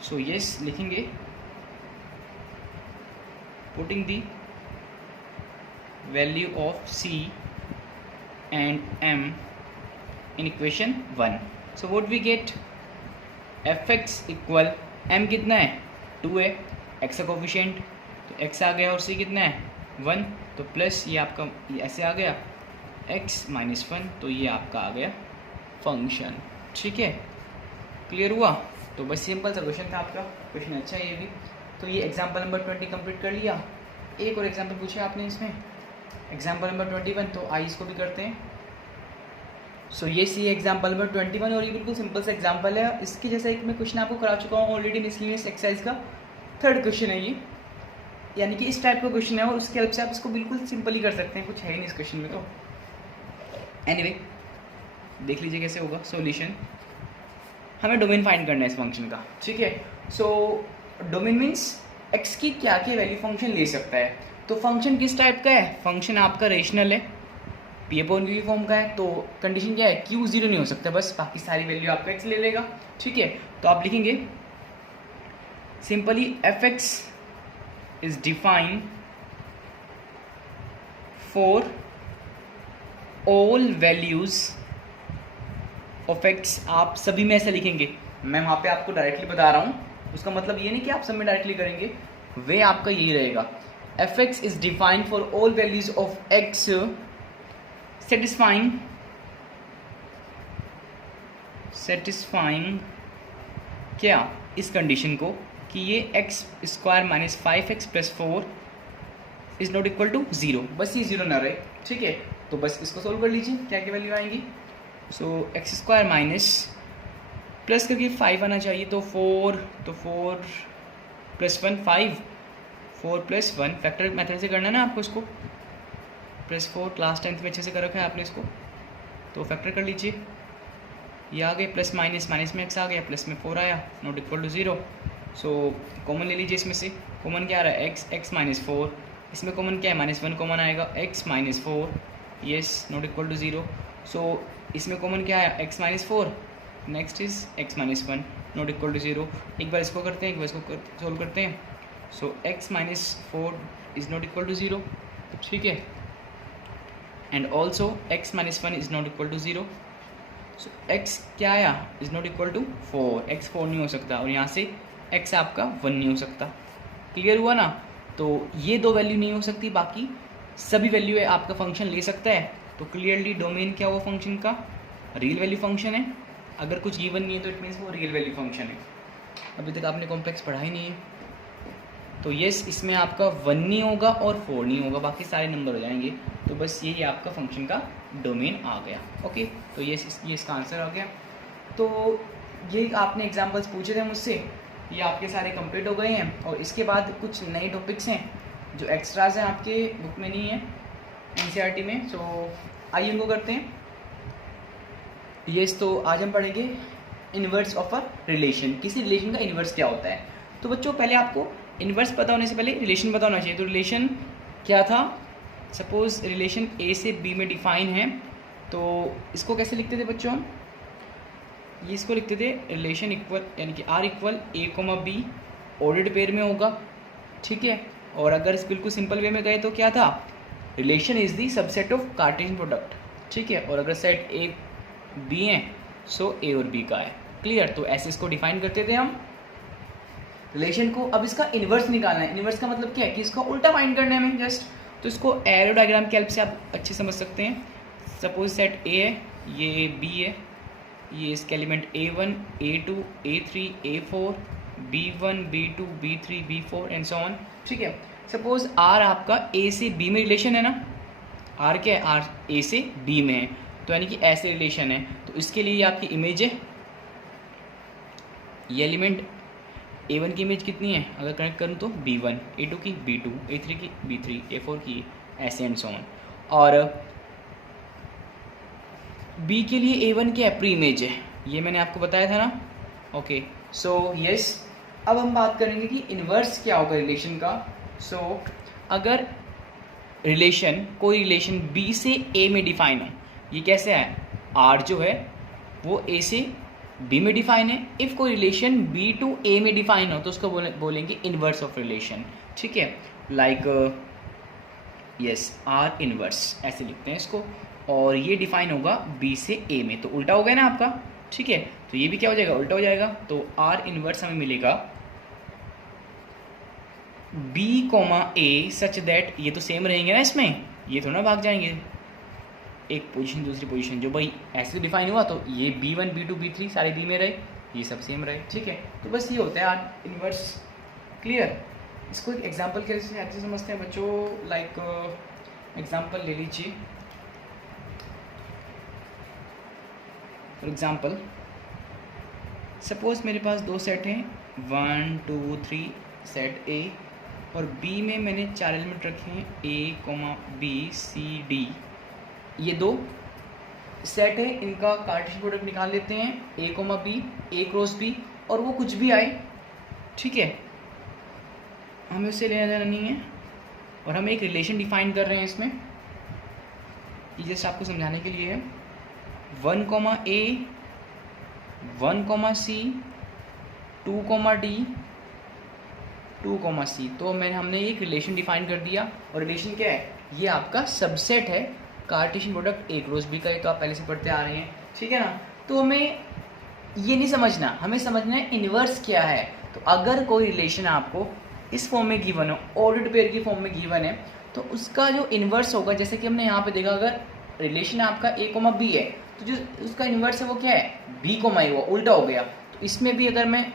सो यस लिखेंगे putting the value of c and m in equation 1। So what we get, fx equal m कितना है 2 है, x का कोफिशिएंट, तो x आ गया, और c कितना है 1, तो प्लस ये आपका ये ऐसे आ गया x -1, तो ये आपका आ गया फंक्शन, ठीक है। क्लियर हुआ। तो बस सिंपल सा क्वेश्चन था आपका, क्वेश्चन अच्छा है ये भी। तो ये एग्जाम्पल नंबर 20 कंप्लीट कर लिया। एक और एग्जाम्पल पूछा आपने इसमें, एग्जाम्पल नंबर 21, तो आइए इसको भी करते हैं। सो ये सी एग्जाम्पल नंबर 21, और ये बिल्कुल सिंपल सा एग्जाम्पल है। इसकी जैसा एक मैं क्वेश्चन आपको करा चुका हूँ ऑलरेडी, मिसलिनियस एक्सरसाइज का 3rd क्वेश्चन है ये, यानी कि इस टाइप का क्वेश्चन है, और उसके हेल्प से आप इसको बिल्कुल सिंपल ही कर सकते हैं, कुछ है ही नहीं इस क्वेश्चन में। तो एनीवे देख लीजिए कैसे होगा सॉल्यूशन। हमें डोमेन फाइंड करना है इस फंक्शन का, ठीक है। सो डोमेन मीन्स x की क्या क्या वैल्यू फंक्शन ले सकता है। तो फंक्शन किस टाइप का है, फंक्शन आपका रेशनल है, p अपॉन q फॉर्म का है, तो कंडीशन क्या है, q 0 नहीं हो सकता, बस बाकी सारी वैल्यू आपका x ले लेगा, ठीक है। तो आप लिखेंगे simply fx is defined for all values of x। आप सभी में ऐसा लिखेंगे, मैं वहाँ पे आपको डायरेक्टली बता रहा हूँ, उसका मतलब ये नहीं कि आप सब में डायरेक्टली करेंगे, वे आपका यही रहेगा। fx is defined for all values of x satisfying satisfying क्या इस कंडीशन को कि ये X square minus 5x plus 4 is not equal to 0, बस ये 0 ना रहे, ठीक है। तो बस इसको सोल्व कर लीजिए, क्या क्या वैल्यू आएंगी। सो एक्स स्क्वायर माइनस प्लस करके 5 आना चाहिए, तो 4 प्लस 1 5, 4 प्लस 1 फैक्टर मेथड से करना है ना आपको इसको, प्लस 4 क्लास 10th में अच्छे से कर रखा है आपने इसको, तो फैक्टर कर लीजिए। ये आ गए प्लस माइनस, माइनस में एक्स आ गया, प्लस में 4 आया, not equal to 0। So common ले लीजिए इसमें से, कॉमन क्या आ रहा है एक्स माइनस 4, इसमें कॉमन क्या है -1 कॉमन आएगा, x minus 4, yes not equal to 0। So इसमें कॉमन क्या आया x minus 4, next is x minus 1 not equal to 0। एक बार इसको करते हैं, एक बार इसको सोल्व करते हैं। So x minus 4 is not equal to 0, ठीक है, and also x minus 1 is not equal to 0। So x क्या आया is not equal to 4, x 4 नहीं हो सकता, और यहाँ से x आपका 1 नहीं हो सकता। क्लियर हुआ ना। तो ये दो वैल्यू नहीं हो सकती, बाकी सभी वैल्यू है आपका फंक्शन ले सकता है। तो क्लियरली डोमेन क्या हुआ फंक्शन का, रियल वैल्यू फंक्शन है। अगर कुछ गिवन नहीं है तो इट मीन्स वो रियल वैल्यू फंक्शन है। अभी तक आपने कॉम्प्लेक्स पढ़ा ही नहीं है, तो यस इसमें आपका 1 नहीं होगा और 4 नहीं होगा, बाकी सारे नंबर हो जाएंगे। तो बस यही आपका फंक्शन का डोमेन आ गया। ओके, तो ये इसका आंसर आ गया। तो ये आपने एग्जाम्पल्स पूछे थे मुझसे, ये आपके सारे कंप्लीट हो गए हैं। और इसके बाद कुछ नए टॉपिक्स हैं जो एक्स्ट्राज हैं, आपके बुक में नहीं है एनसीईआरटी में। सो आइए इनको करते हैं। यस, तो आज हम पढ़ेंगे इन्वर्स ऑफ अ रिलेशन। किसी रिलेशन का इन्वर्स क्या होता है। तो बच्चों पहले आपको इन्वर्स पता होने से पहले रिलेशन पता होना चाहिए। तो रिलेशन क्या था, सपोज रिलेशन ए से बी में डिफाइन है, तो इसको कैसे लिखते थे बच्चों हम, ये इसको लिखते थे रिलेशन इक्वल, यानी कि R equal A comma B ordered pair में होगा, ठीक है। और अगर इस बिल्कुल सिंपल वे में गए तो क्या था, relation is the subset of Cartesian product, ठीक है। और अगर सेट ए बी है सो ए और बी का है। क्लियर। तो ऐसे इसको डिफाइन करते थे हम रिलेशन को। अब इसका इन्वर्स निकालना है। इन्वर्स का मतलब क्या है कि इसका उल्टा फाइंड करना है हमें जस्ट। तो इसको एरो डायग्राम की हेल्प से आप अच्छे समझ सकते हैं। सपोज सेट ए है, ये बी है, ये इसके element A1, A2, A3, A4, B1, B2, B3, B4 and so on, ठीक है। सपोज R आपका A से B में रिलेशन है ना, R क्या है, R A से B में है, तो यानी कि ऐसे रिलेशन है। तो इसके लिए ये आपकी इमेज है, ये एलिमेंट A1 की इमेज कितनी है, अगर कनेक्ट करूँ तो B1, A2 की B2, A3 की B3, A4 की ऐसे एंड सो ऑन। और B के लिए A1 क्या है, प्री इमेज है, ये मैंने आपको बताया था ना। ओके, सो यस, अब हम बात करेंगे कि इन्वर्स क्या होगा रिलेशन का। सो अगर रिलेशन, कोई रिलेशन B से A में डिफाइन हो, ये कैसे है, R जो है वो A से B में डिफाइन है। इफ़ कोई रिलेशन B टू A में डिफाइन हो तो उसको बोलेंगे इन्वर्स ऑफ रिलेशन, ठीक है। लाइक यस, R इन्वर्स ऐसे लिखते हैं इसको। और ये डिफाइन होगा B से A में, तो उल्टा हो गया ना आपका, ठीक है। तो ये भी क्या हो जाएगा, उल्टा हो जाएगा। तो R इन्वर्स हमें मिलेगा B comma A such that, ये तो सेम रहेंगे ना इसमें, ये थोड़ा ना भाग जाएंगे एक पोजीशन दूसरी पोजीशन। जो भाई ऐसे डिफाइन हुआ तो ये B1, B2, B3 सारे B में रहे, ये सब सेम रहे, ठीक है। तो बस ये होता है R इन्वर्स। क्लियर। इसको एक एग्जांपल के ऐसे समझते हैं बच्चों। लाइक एग्जांपल ले लीजिए। फॉर एग्जांपल सपोज मेरे पास दो सेट हैं 1 2 3 सेट A, और B में मैंने 4 एलिमेंट रखे हैं A, B, C, D। ये दो सेट है, इनका कार्टेशियन प्रोडक्ट निकाल लेते हैं A, B, A cross B, और वो कुछ भी आए, ठीक है, हमें उससे लेना देना नहीं है। और हम एक रिलेशन डिफाइन कर रहे हैं इसमें, ये जस्ट आपको समझाने के लिए है। 1, A, 1, C, 2, D, 2, C। तो हमने एक रिलेशन डिफाइन कर दिया। और रिलेशन क्या है, ये आपका सबसेट है Cartesian product A cross B का, ये तो आप पहले से पढ़ते आ रहे हैं, ठीक है ना। तो हमें ये नहीं समझना, हमें समझना है इन्वर्स क्या है। तो अगर कोई रिलेशन आपको इस फॉर्म में गिवन हो, ऑर्डर्ड पेयर की फॉर्म में गिवन है, तो उसका जो इन्वर्स होगा, जैसे कि हमने यहाँ पे देखा, अगर रिलेशन आपका A, B है, तो तो जो उसका इन्वर्स है वो क्या है, बी कोमा ए, हुआ उल्टा हो गया। तो इसमें भी अगर मैं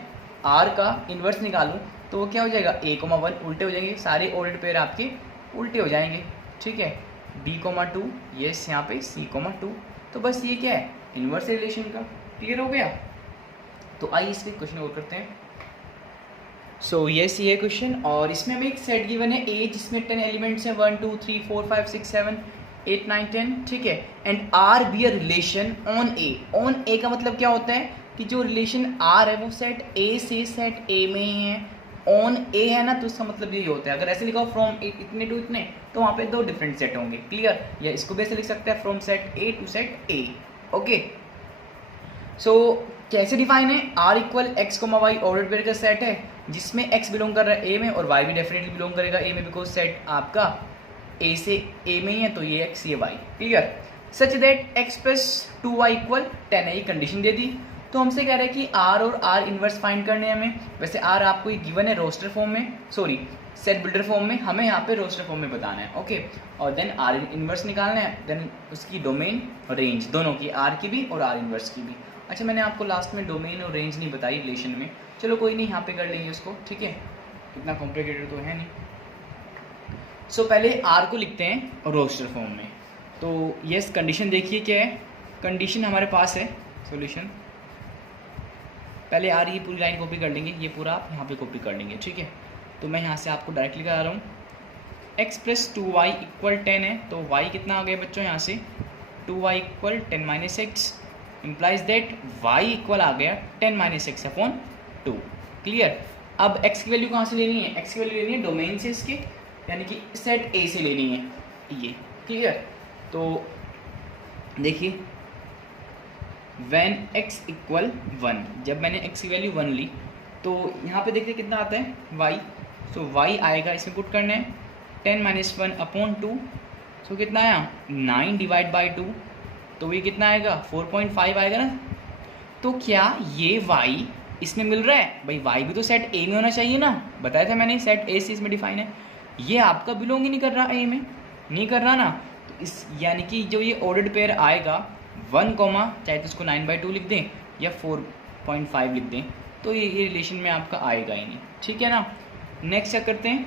आर का इन्वर्स निकालूं तो वो क्या हो जाएगा, ए कोमा 1 उल्टे हो जाएंगे, सारे ऑर्डर्ड पेयर आपके उल्टे हो जाएंगे। ठीक है, डी कोमा 2, यस यहाँ पे सी कोमा 2। तो बस ये क्या है, इन्वर्स रिलेशन का। क्लियर हो गया। तो आइए इसके क्वेश्चन और करते हैं। सो यस ये क्वेश्चन, और इसमें हमें एक सेट गिवन है ए जिसमें 10 एलिमेंट्स हैं, 1 2 3 4 5 6 7 8 9 10। ठीक है, and R be a relation on A. On A का मतलब क्या होता है कि जो रिलेशन आर है वो सेट ए से सेट ए में ही है। ऑन ए है ना, तो इसका मतलब यही होता है। अगर ऐसे लिखा हो फ्रॉम इतने टू इतने, तो वहाँ पे दो डिफरेंट सेट होंगे। क्लियर, या इसको भी ऐसे लिख सकते हैं from set A to set A. Okay, so कैसे डिफाइन है, R equal X comma Y ordered pair का सेट है जिसमें एक्स बिलोंग कर रहा है ए में और वाई भी डेफिनेटली बिलोंग करेगा ए में, बिकॉज सेट आपका ए से ए में ही है, तो ये एक्स ये Y. Clear, such that X plus 2y equal 10 है, ये कंडीशन दे दी। तो हमसे कह रहा है कि आर और आर इन्वर्स फाइंड करने हैं हमें। वैसे आर आपको ये गिवन है रोस्टर फॉर्म में, सॉरी सेट बिल्डर फॉर्म में, हमें यहाँ पे रोस्टर फॉर्म में बताना है। ओके, और देन आर इन्वर्स निकालना है, देन उसकी डोमेन और रेंज दोनों की, आर की भी और आर इन्वर्स की भी। अच्छा, मैंने आपको लास्ट में डोमेन और रेंज नहीं बताई रिलेशन में, चलो कोई नहीं, यहाँ पे कर लेंगे उसको। ठीक है, इतना कॉम्प्लिकेटेड तो है नहीं। सो पहले आर को लिखते हैं रोस्टर फॉर्म में। तो यस कंडीशन देखिए क्या है, कंडीशन हमारे पास है सॉल्यूशन। पहले आर ये पूरी लाइन कॉपी कर लेंगे, ये पूरा आप यहाँ पे कॉपी कर लेंगे। ठीक है, तो मैं यहाँ से आपको डायरेक्टली करा रहा हूँ। x प्लस 2y इक्वल 10 है, तो y कितना आ गया बच्चों यहाँ से, 2y equal 10 minus X, implies that y equal आ गया 10 माइनस एक्स अपॉन 2। क्लियर, अब x की वैल्यू कहाँ से लेनी है, x की वैल्यू लेनी है डोमेन से इसके, यानी कि सेट a से लेनी है ये। क्लियर, तो देखिए when x इक्वल 1, जब मैंने x की वैल्यू 1 ली तो यहाँ पे देखिए कितना आता है y। सो y आएगा, इसमें पुट करना है 10 माइनस 1 अपॉन 2। सो कितना आया 9 डिवाइड बाई 2, तो ये कितना आएगा 4.5 आएगा ना। तो क्या ये y इसमें मिल रहा है, भाई y भी तो सेट a में होना चाहिए ना, बताया था मैंने सेट a से इसमें डिफाइन है। ये आपका बिलोंग ही नहीं कर रहा a में, नहीं कर रहा ना। तो इस यानी कि जो ये ऑर्डर्ड पेयर आएगा 1 कोमा, चाहे तो उसको 9/2 लिख दें या 4.5 लिख दें, तो ये रिलेशन में आपका आएगा ही नहीं। ठीक है ना। नेक्स्ट क्या करते हैं,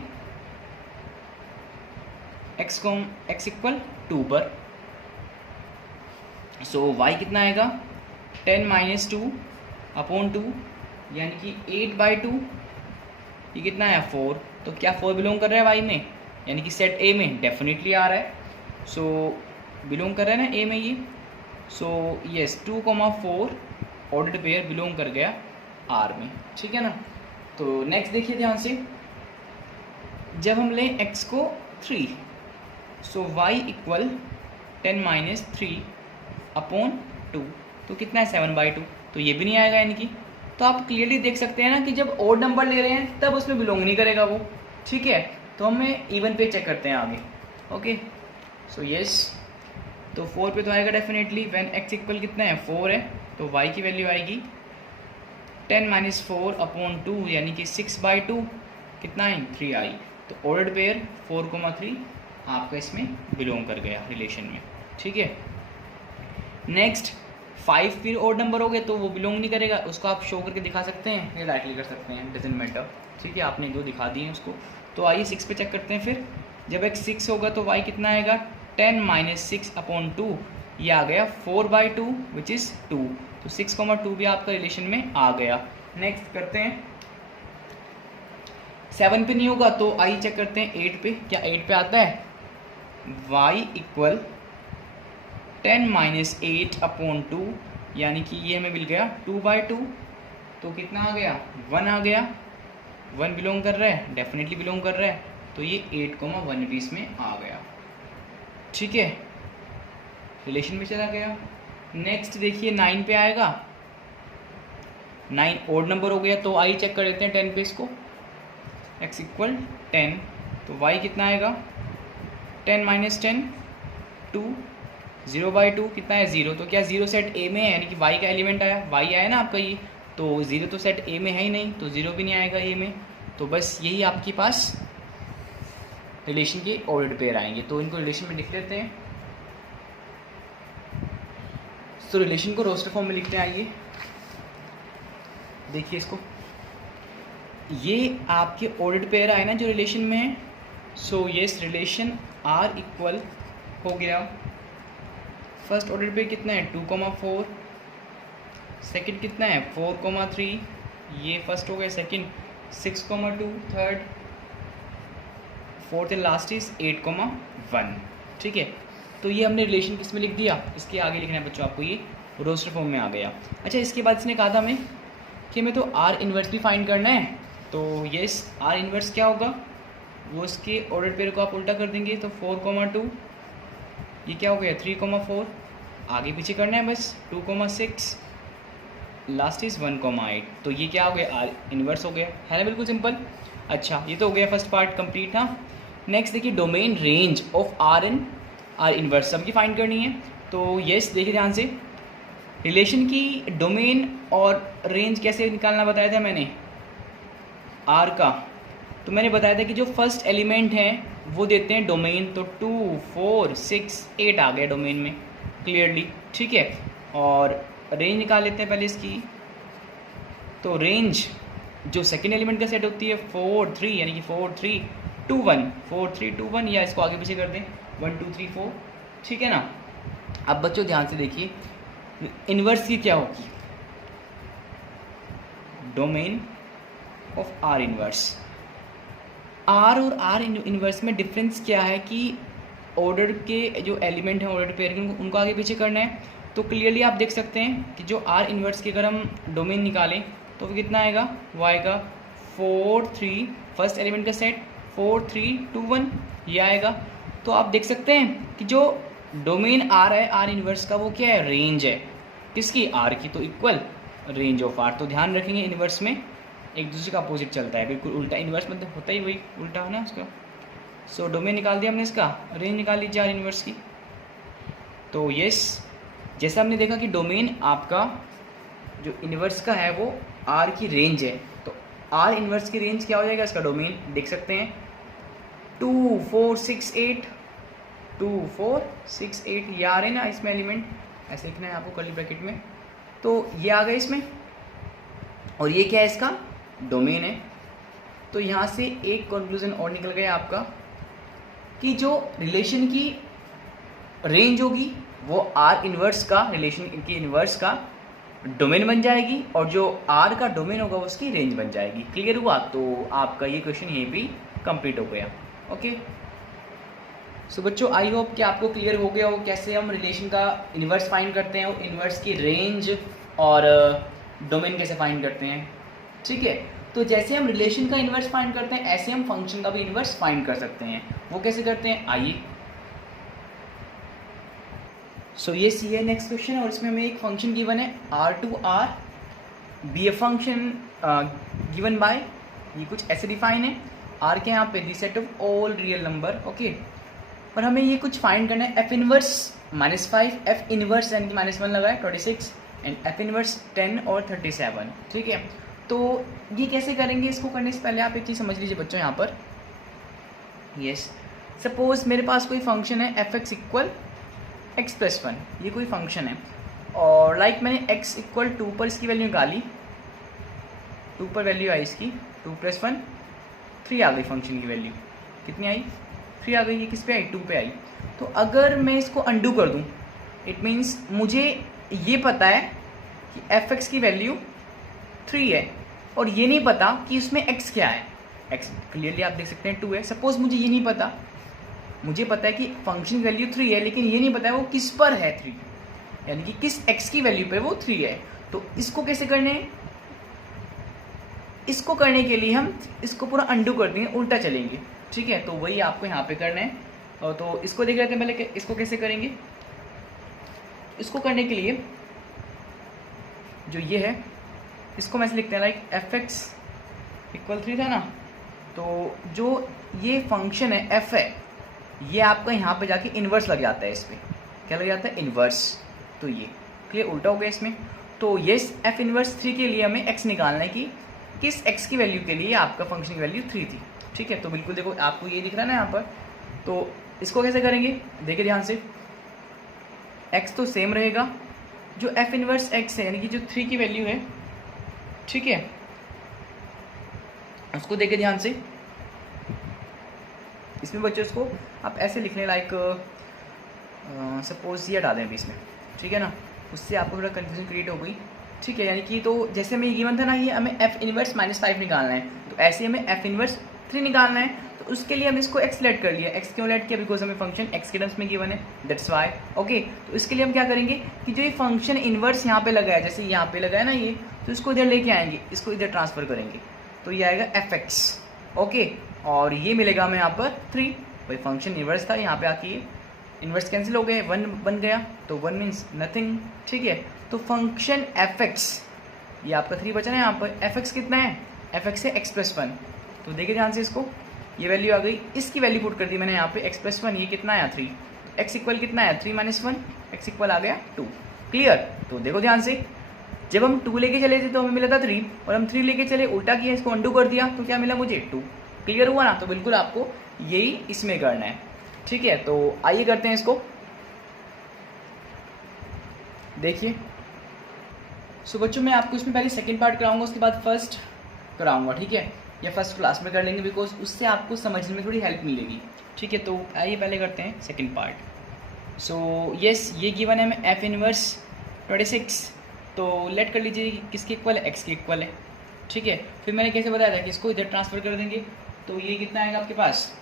x इक्वल 2 पर, सो y कितना आएगा 10 माइनस 2 अपॉन 2, यानी कि 8/2, ये कितना है 4। तो क्या 4 बिलोंग कर रहा है y में, यानी कि सेट a में डेफिनेटली आ रहा है। सो बिलोंग कर रहा है ना a में ये। So yes 2,4 ordered pair belong कर गया R में। ठीक है ना। तो नेक्स्ट देखिए ध्यान से, जब हम लें x को 3, सो y इक्वल 10 माइनस 3 अपॉन 2, तो कितना है 7/2, तो ये भी नहीं आएगा यानी कि। तो आप क्लियरली देख सकते हैं ना कि जब ओड नंबर ले रहे हैं तब उसमें बिलोंग नहीं करेगा वो। ठीक है, तो हमें इवन पे चेक करते हैं आगे। ओके, सो यस, तो 4 पे तो आएगा डेफिनेटली। व्हेन x इक्वल कितना है 4 है, तो y की वैल्यू आएगी 10 माइनस 4 अपॉन 2, यानी कि 6/2, कितना है 3i। तो ऑर्डर्ड पेयर 4,3 आपका इसमें बिलोंग कर गया रिलेशन में। ठीक है। नेक्स्ट 5 फिर ऑड नंबर हो गए तो वो बिलोंग नहीं करेगा, उसको आप शो करके दिखा सकते हैं या डायरेक्टली कर सकते हैं, डजंट मैटर। ठीक है, आपने जो दिखा दिए उसको। तो आइए 6 पे चेक करते हैं। फिर जब x 6 होगा तो y कितना आएगा 10 माइनस 6 अपॉन 2, ये आ गया 4/2 विच इज़ 2। तो 6,2 भी आपका रिलेशन में आ गया। नेक्स्ट करते हैं, 7 पे नहीं होगा तो आई चेक करते हैं 8 पे, क्या 8 पे आता है y इक्वल 10 माइनस 8 अपॉन 2, यानी कि ये हमें मिल गया 2/2। तो कितना आ गया 1 आ गया, 1 बिलोंग कर रहा है, डेफिनेटली बिलोंग कर रहा है, तो ये 8,1 भी इसमें आ गया। ठीक है, रिलेशन में चला गया। नेक्स्ट देखिए 9 पे आएगा, 9 ऑड नंबर हो गया तो आई चेक कर लेते हैं 10 पे इसको। x इक्वल 10, तो y कितना आएगा 10 माइनस 10 2, 0/2 कितना है 0। तो क्या 0 सेट a में है, यानी कि y का एलिमेंट आया, y आया ना आपका ये, तो 0 तो सेट a में है ही नहीं, तो 0 भी नहीं आएगा a में। तो बस यही आपके पास रिलेशन के ऑर्डर्ड पेयर आएंगे, तो इनको रिलेशन में लिख लेते हैं। तो रिलेशन को रोस्टर फॉर्म में लिखते हैं, आइए देखिए इसको, ये आपके ऑर्डर्ड पेयर आए ना जो रिलेशन में है। So yes relation R equal हो गया, फर्स्ट ऑर्डर पेयर कितना है 2,4, सेकंड कितना है 4,3, ये फर्स्ट हो गया, second 6,2, third, fourth and last is 8,1। ठीक है, तो ये हमने रिलेशन किस में लिख दिया, इसके आगे लिखना है बच्चों आपको, ये रोस्टर फॉर्म में आ गया। अच्छा, इसके बाद इसने कहा था हमें कि हमें तो आर इन्वर्स भी फाइंड करना है, तो यस आर इन्वर्स क्या होगा, वो इसके ऑर्डर पेयर को आप उल्टा कर देंगे, तो 4,2, ये क्या हो गया 3,4, आगे पीछे करना है बस, 2,6, लास्ट इज 1,8, तो ये क्या हो गया आर इन्वर्स हो गया, है ना, बिल्कुल सिंपल। अच्छा, ये तो हो गया फर्स्ट पार्ट कंप्लीट ना। नेक्स्ट देखिए domain range of R and R inverse सबकी फाइंड करनी है। तो यस देखिए ध्यान से, रिलेशन की डोमेन और रेंज कैसे निकालना बताया था मैंने आर का, तो मैंने बताया था कि जो फर्स्ट एलिमेंट हैं वो देते हैं डोमेन, तो 2, 4, 6, 8 आ गया डोमेन में क्लियरली। ठीक है, और रेंज निकाल लेते हैं पहले इसकी, तो रेंज जो सेकेंड एलिमेंट का सेट होती है 4, 3, यानी कि 4, 3, 2, 1, 4, 3, 2, 1, या इसको आगे पीछे कर दें 1, 2, 3, 4। ठीक है ना। अब बच्चों ध्यान से देखिए, इन्वर्स की क्या होगी, domain of R inverse. R और आर इन्वर्स में डिफरेंस क्या है कि ऑर्डर के जो एलिमेंट हैं ऑर्डर पेयर के उनको आगे पीछे करना है। तो क्लियरली आप देख सकते हैं कि जो आर इन्वर्स की अगर हम डोमेन निकालें तो वो कितना आएगा, वो आएगा 4, 3, फर्स्ट एलिमेंट का सेट 4, 3, 2, 1, ये आएगा। तो आप देख सकते हैं कि जो डोमेन आर है आर इन्वर्स का, वो क्या है, रेंज है किसकी, आर की, तो इक्वल रेंज ऑफ आर। तो ध्यान रखेंगे इन्वर्स में एक दूसरे का अपोजिट चलता है, बिल्कुल उल्टा, इन्वर्स मतलब होता ही वही उल्टा है ना उसका। सो डोमेन निकाल दिया हमने, इसका रेंज निकाल लीजिए आर इन्वर्स की। तो यस, जैसा हमने देखा कि डोमेन आपका जो इन्वर्स का है वो आर की रेंज है, तो आर इन्वर्स की रेंज क्या हो जाएगा, इसका डोमेन देख सकते हैं 2, 4, 6, 8, 2, 4, 6, 8, ये आ रहे हैं ना इसमें एलिमेंट, ऐसे लिखना है आपको कर्ली ब्रैकेट में, तो ये आ गए इसमें, और ये क्या है इसका डोमेन है। तो यहाँ से एक कंक्लूजन और निकल गया आपका कि जो रिलेशन की रेंज होगी वो आर इन्वर्स का, रिलेशन की इन्वर्स का डोमेन बन जाएगी, और जो आर का डोमेन होगा उसकी रेंज बन जाएगी। क्लियर हुआ, तो आपका ये क्वेश्चन ये भी कंप्लीट हो गया। ओके, सो बच्चों आई होप कि आपको क्लियर हो गया हो कैसे हम रिलेशन का इन्वर्स फाइंड करते हैं और इन्वर्स की रेंज और डोमेन कैसे फाइंड करते हैं। ठीक है, तो जैसे हम रिलेशन का इन्वर्स फाइंड करते हैं ऐसे हम फंक्शन का भी इन्वर्स फाइंड कर सकते हैं। वो कैसे करते हैं, आइए। सो ये सी है नेक्स्ट क्वेश्चन, और इसमें हमें एक फंक्शन गिवन है R2R, be a function given by, ये कुछ ऐसे डिफाइन है, आर के यहाँ पे the set of all real number. Okay, और हमें ये कुछ फाइंड करना है, एफ इनवर्स -5, एफ इनवर्स यानी कि -1 लगा है 26, एंड एफ इनवर्स 10 और 37। ठीक है, तो ये कैसे करेंगे, इसको करने से पहले आप एक चीज़ समझ लीजिए बच्चों यहाँ पर। यस, सपोज मेरे पास कोई फंक्शन है F X equal x plus 1, ये कोई फंक्शन है, और लाइक मैंने x इक्वल 2 पर इसकी वैल्यू निकाली, 2 पर वैल्यू आई इसकी 2 + 1 3 आ गई, फंक्शन की वैल्यू कितनी आई 3 आ गई, ये किस पे आई 2 पे आई। तो अगर मैं इसको अंडू कर दूँ, इट मीन्स मुझे ये पता है कि एफ एक्स की वैल्यू 3 है, और ये नहीं पता कि उसमें x क्या है, x क्लियरली आप देख सकते हैं 2 है। सपोज मुझे ये नहीं पता, मुझे पता है कि फंक्शन की वैल्यू 3 है, लेकिन ये नहीं पता है वो किस पर है 3, यानी कि किस x की वैल्यू पर वो 3 है। तो इसको कैसे करने हैं, इसको करने के लिए हम इसको पूरा अंडू कर देंगे, उल्टा चलेंगे। ठीक है, तो वही आपको यहाँ पे करना है। और तो इसको देख लेते हैं पहले, इसको कैसे करेंगे। इसको करने के लिए जो ये है इसको मैं लिखते हैं लाइक एफ एक्स इक्वल 3 था ना, तो जो ये फंक्शन है एफ है, ये आपका यहाँ पे जाके इन्वर्स लग जाता है, इस पर क्या लग जाता है इन्वर्स। तो ये क्लियर उल्टा हो गया इसमें। तो ये एफ इन्वर्स 3 के लिए हमें एक्स निकालना है कि किस एक्स की वैल्यू के लिए आपका फंक्शन की वैल्यू 3 थी। ठीक है, तो बिल्कुल देखो आपको ये दिख रहा है ना यहाँ पर। तो इसको कैसे करेंगे, देखिए ध्यान से, एक्स तो सेम रहेगा, जो एफ इनवर्स एक्स है यानी कि जो 3 की वैल्यू है, ठीक है, उसको देखे ध्यान से। इसमें बच्चों उसको आप ऐसे लिख लें, लाइक सपोज ये डाल दें अभी इसमें, ठीक है ना, उससे आपको थोड़ा कन्फ्यूजन क्रिएट हो गई, ठीक है। यानी कि तो जैसे हमें गिवन था ना, ये हमें एफ इनवर्स -5 निकालना है, तो ऐसे हमें एफ इनवर्स 3 निकालना है, तो उसके लिए हम इसको एक्स लेट कर लिया। एक्स क्यों लेट किया? बिकॉज हमें फंक्शन एक्स के टर्म्स में गिवन है, दैट्स वाई। ओके, तो इसके लिए हम क्या करेंगे कि जो ये फंक्शन इनवर्स यहाँ पे लगा है, जैसे यहाँ पे लगा है ना ये, तो इसको इधर लेके आएंगे, इसको इधर ट्रांसफर करेंगे, तो ये आएगा एफ एक्स। ओके, और ये मिलेगा हमें यहाँ पर 3, भाई फंक्शन इनवर्स था, यहाँ पे आके ये इनवर्स कैंसिल हो गए, 1 बन गया, तो 1 मीन्स नथिंग, ठीक है। तो फंक्शन एफ एक्स, ये आपका 3 बचा है यहाँ पर। एफ एक्स कितना है? एफ एक्स है x+1, तो देखिए ध्यान से इसको, ये वैल्यू आ गई, इसकी वैल्यू पुट कर दी मैंने यहाँ पे x+1, ये कितना आया 3, x इक्वल कितना है 3 - 1, x इक्वल आ गया 2। क्लियर? तो देखो ध्यान से, जब हम 2 लेके चले थे तो हमें मिला था 3, और हम 3 लेके चले, उल्टा किया, इसको अंडू कर दिया, तो क्या मिला मुझे 2। क्लियर हुआ ना? तो बिल्कुल आपको यही इसमें करना है, ठीक है। तो आइए करते हैं इसको, देखिए। सो बच्चों, मैं आपको इसमें पहले सेकंड पार्ट कराऊंगा, उसके बाद फर्स्ट कराऊंगा, ठीक है, या फर्स्ट क्लास में कर लेंगे, बिकॉज उससे आपको समझने में थोड़ी हेल्प मिलेगी, ठीक है। तो आइए पहले करते हैं सेकंड पार्ट। सो यस, ये गिवन है हमें एफ इनवर्स 26, तो लेट कर लीजिए किसके इक्वल है? एक्स के इक्वल है, ठीक है। फिर मैंने कैसे बताया था कि इसको इधर ट्रांसफर कर देंगे, तो ये कितना आएगा आपके पास?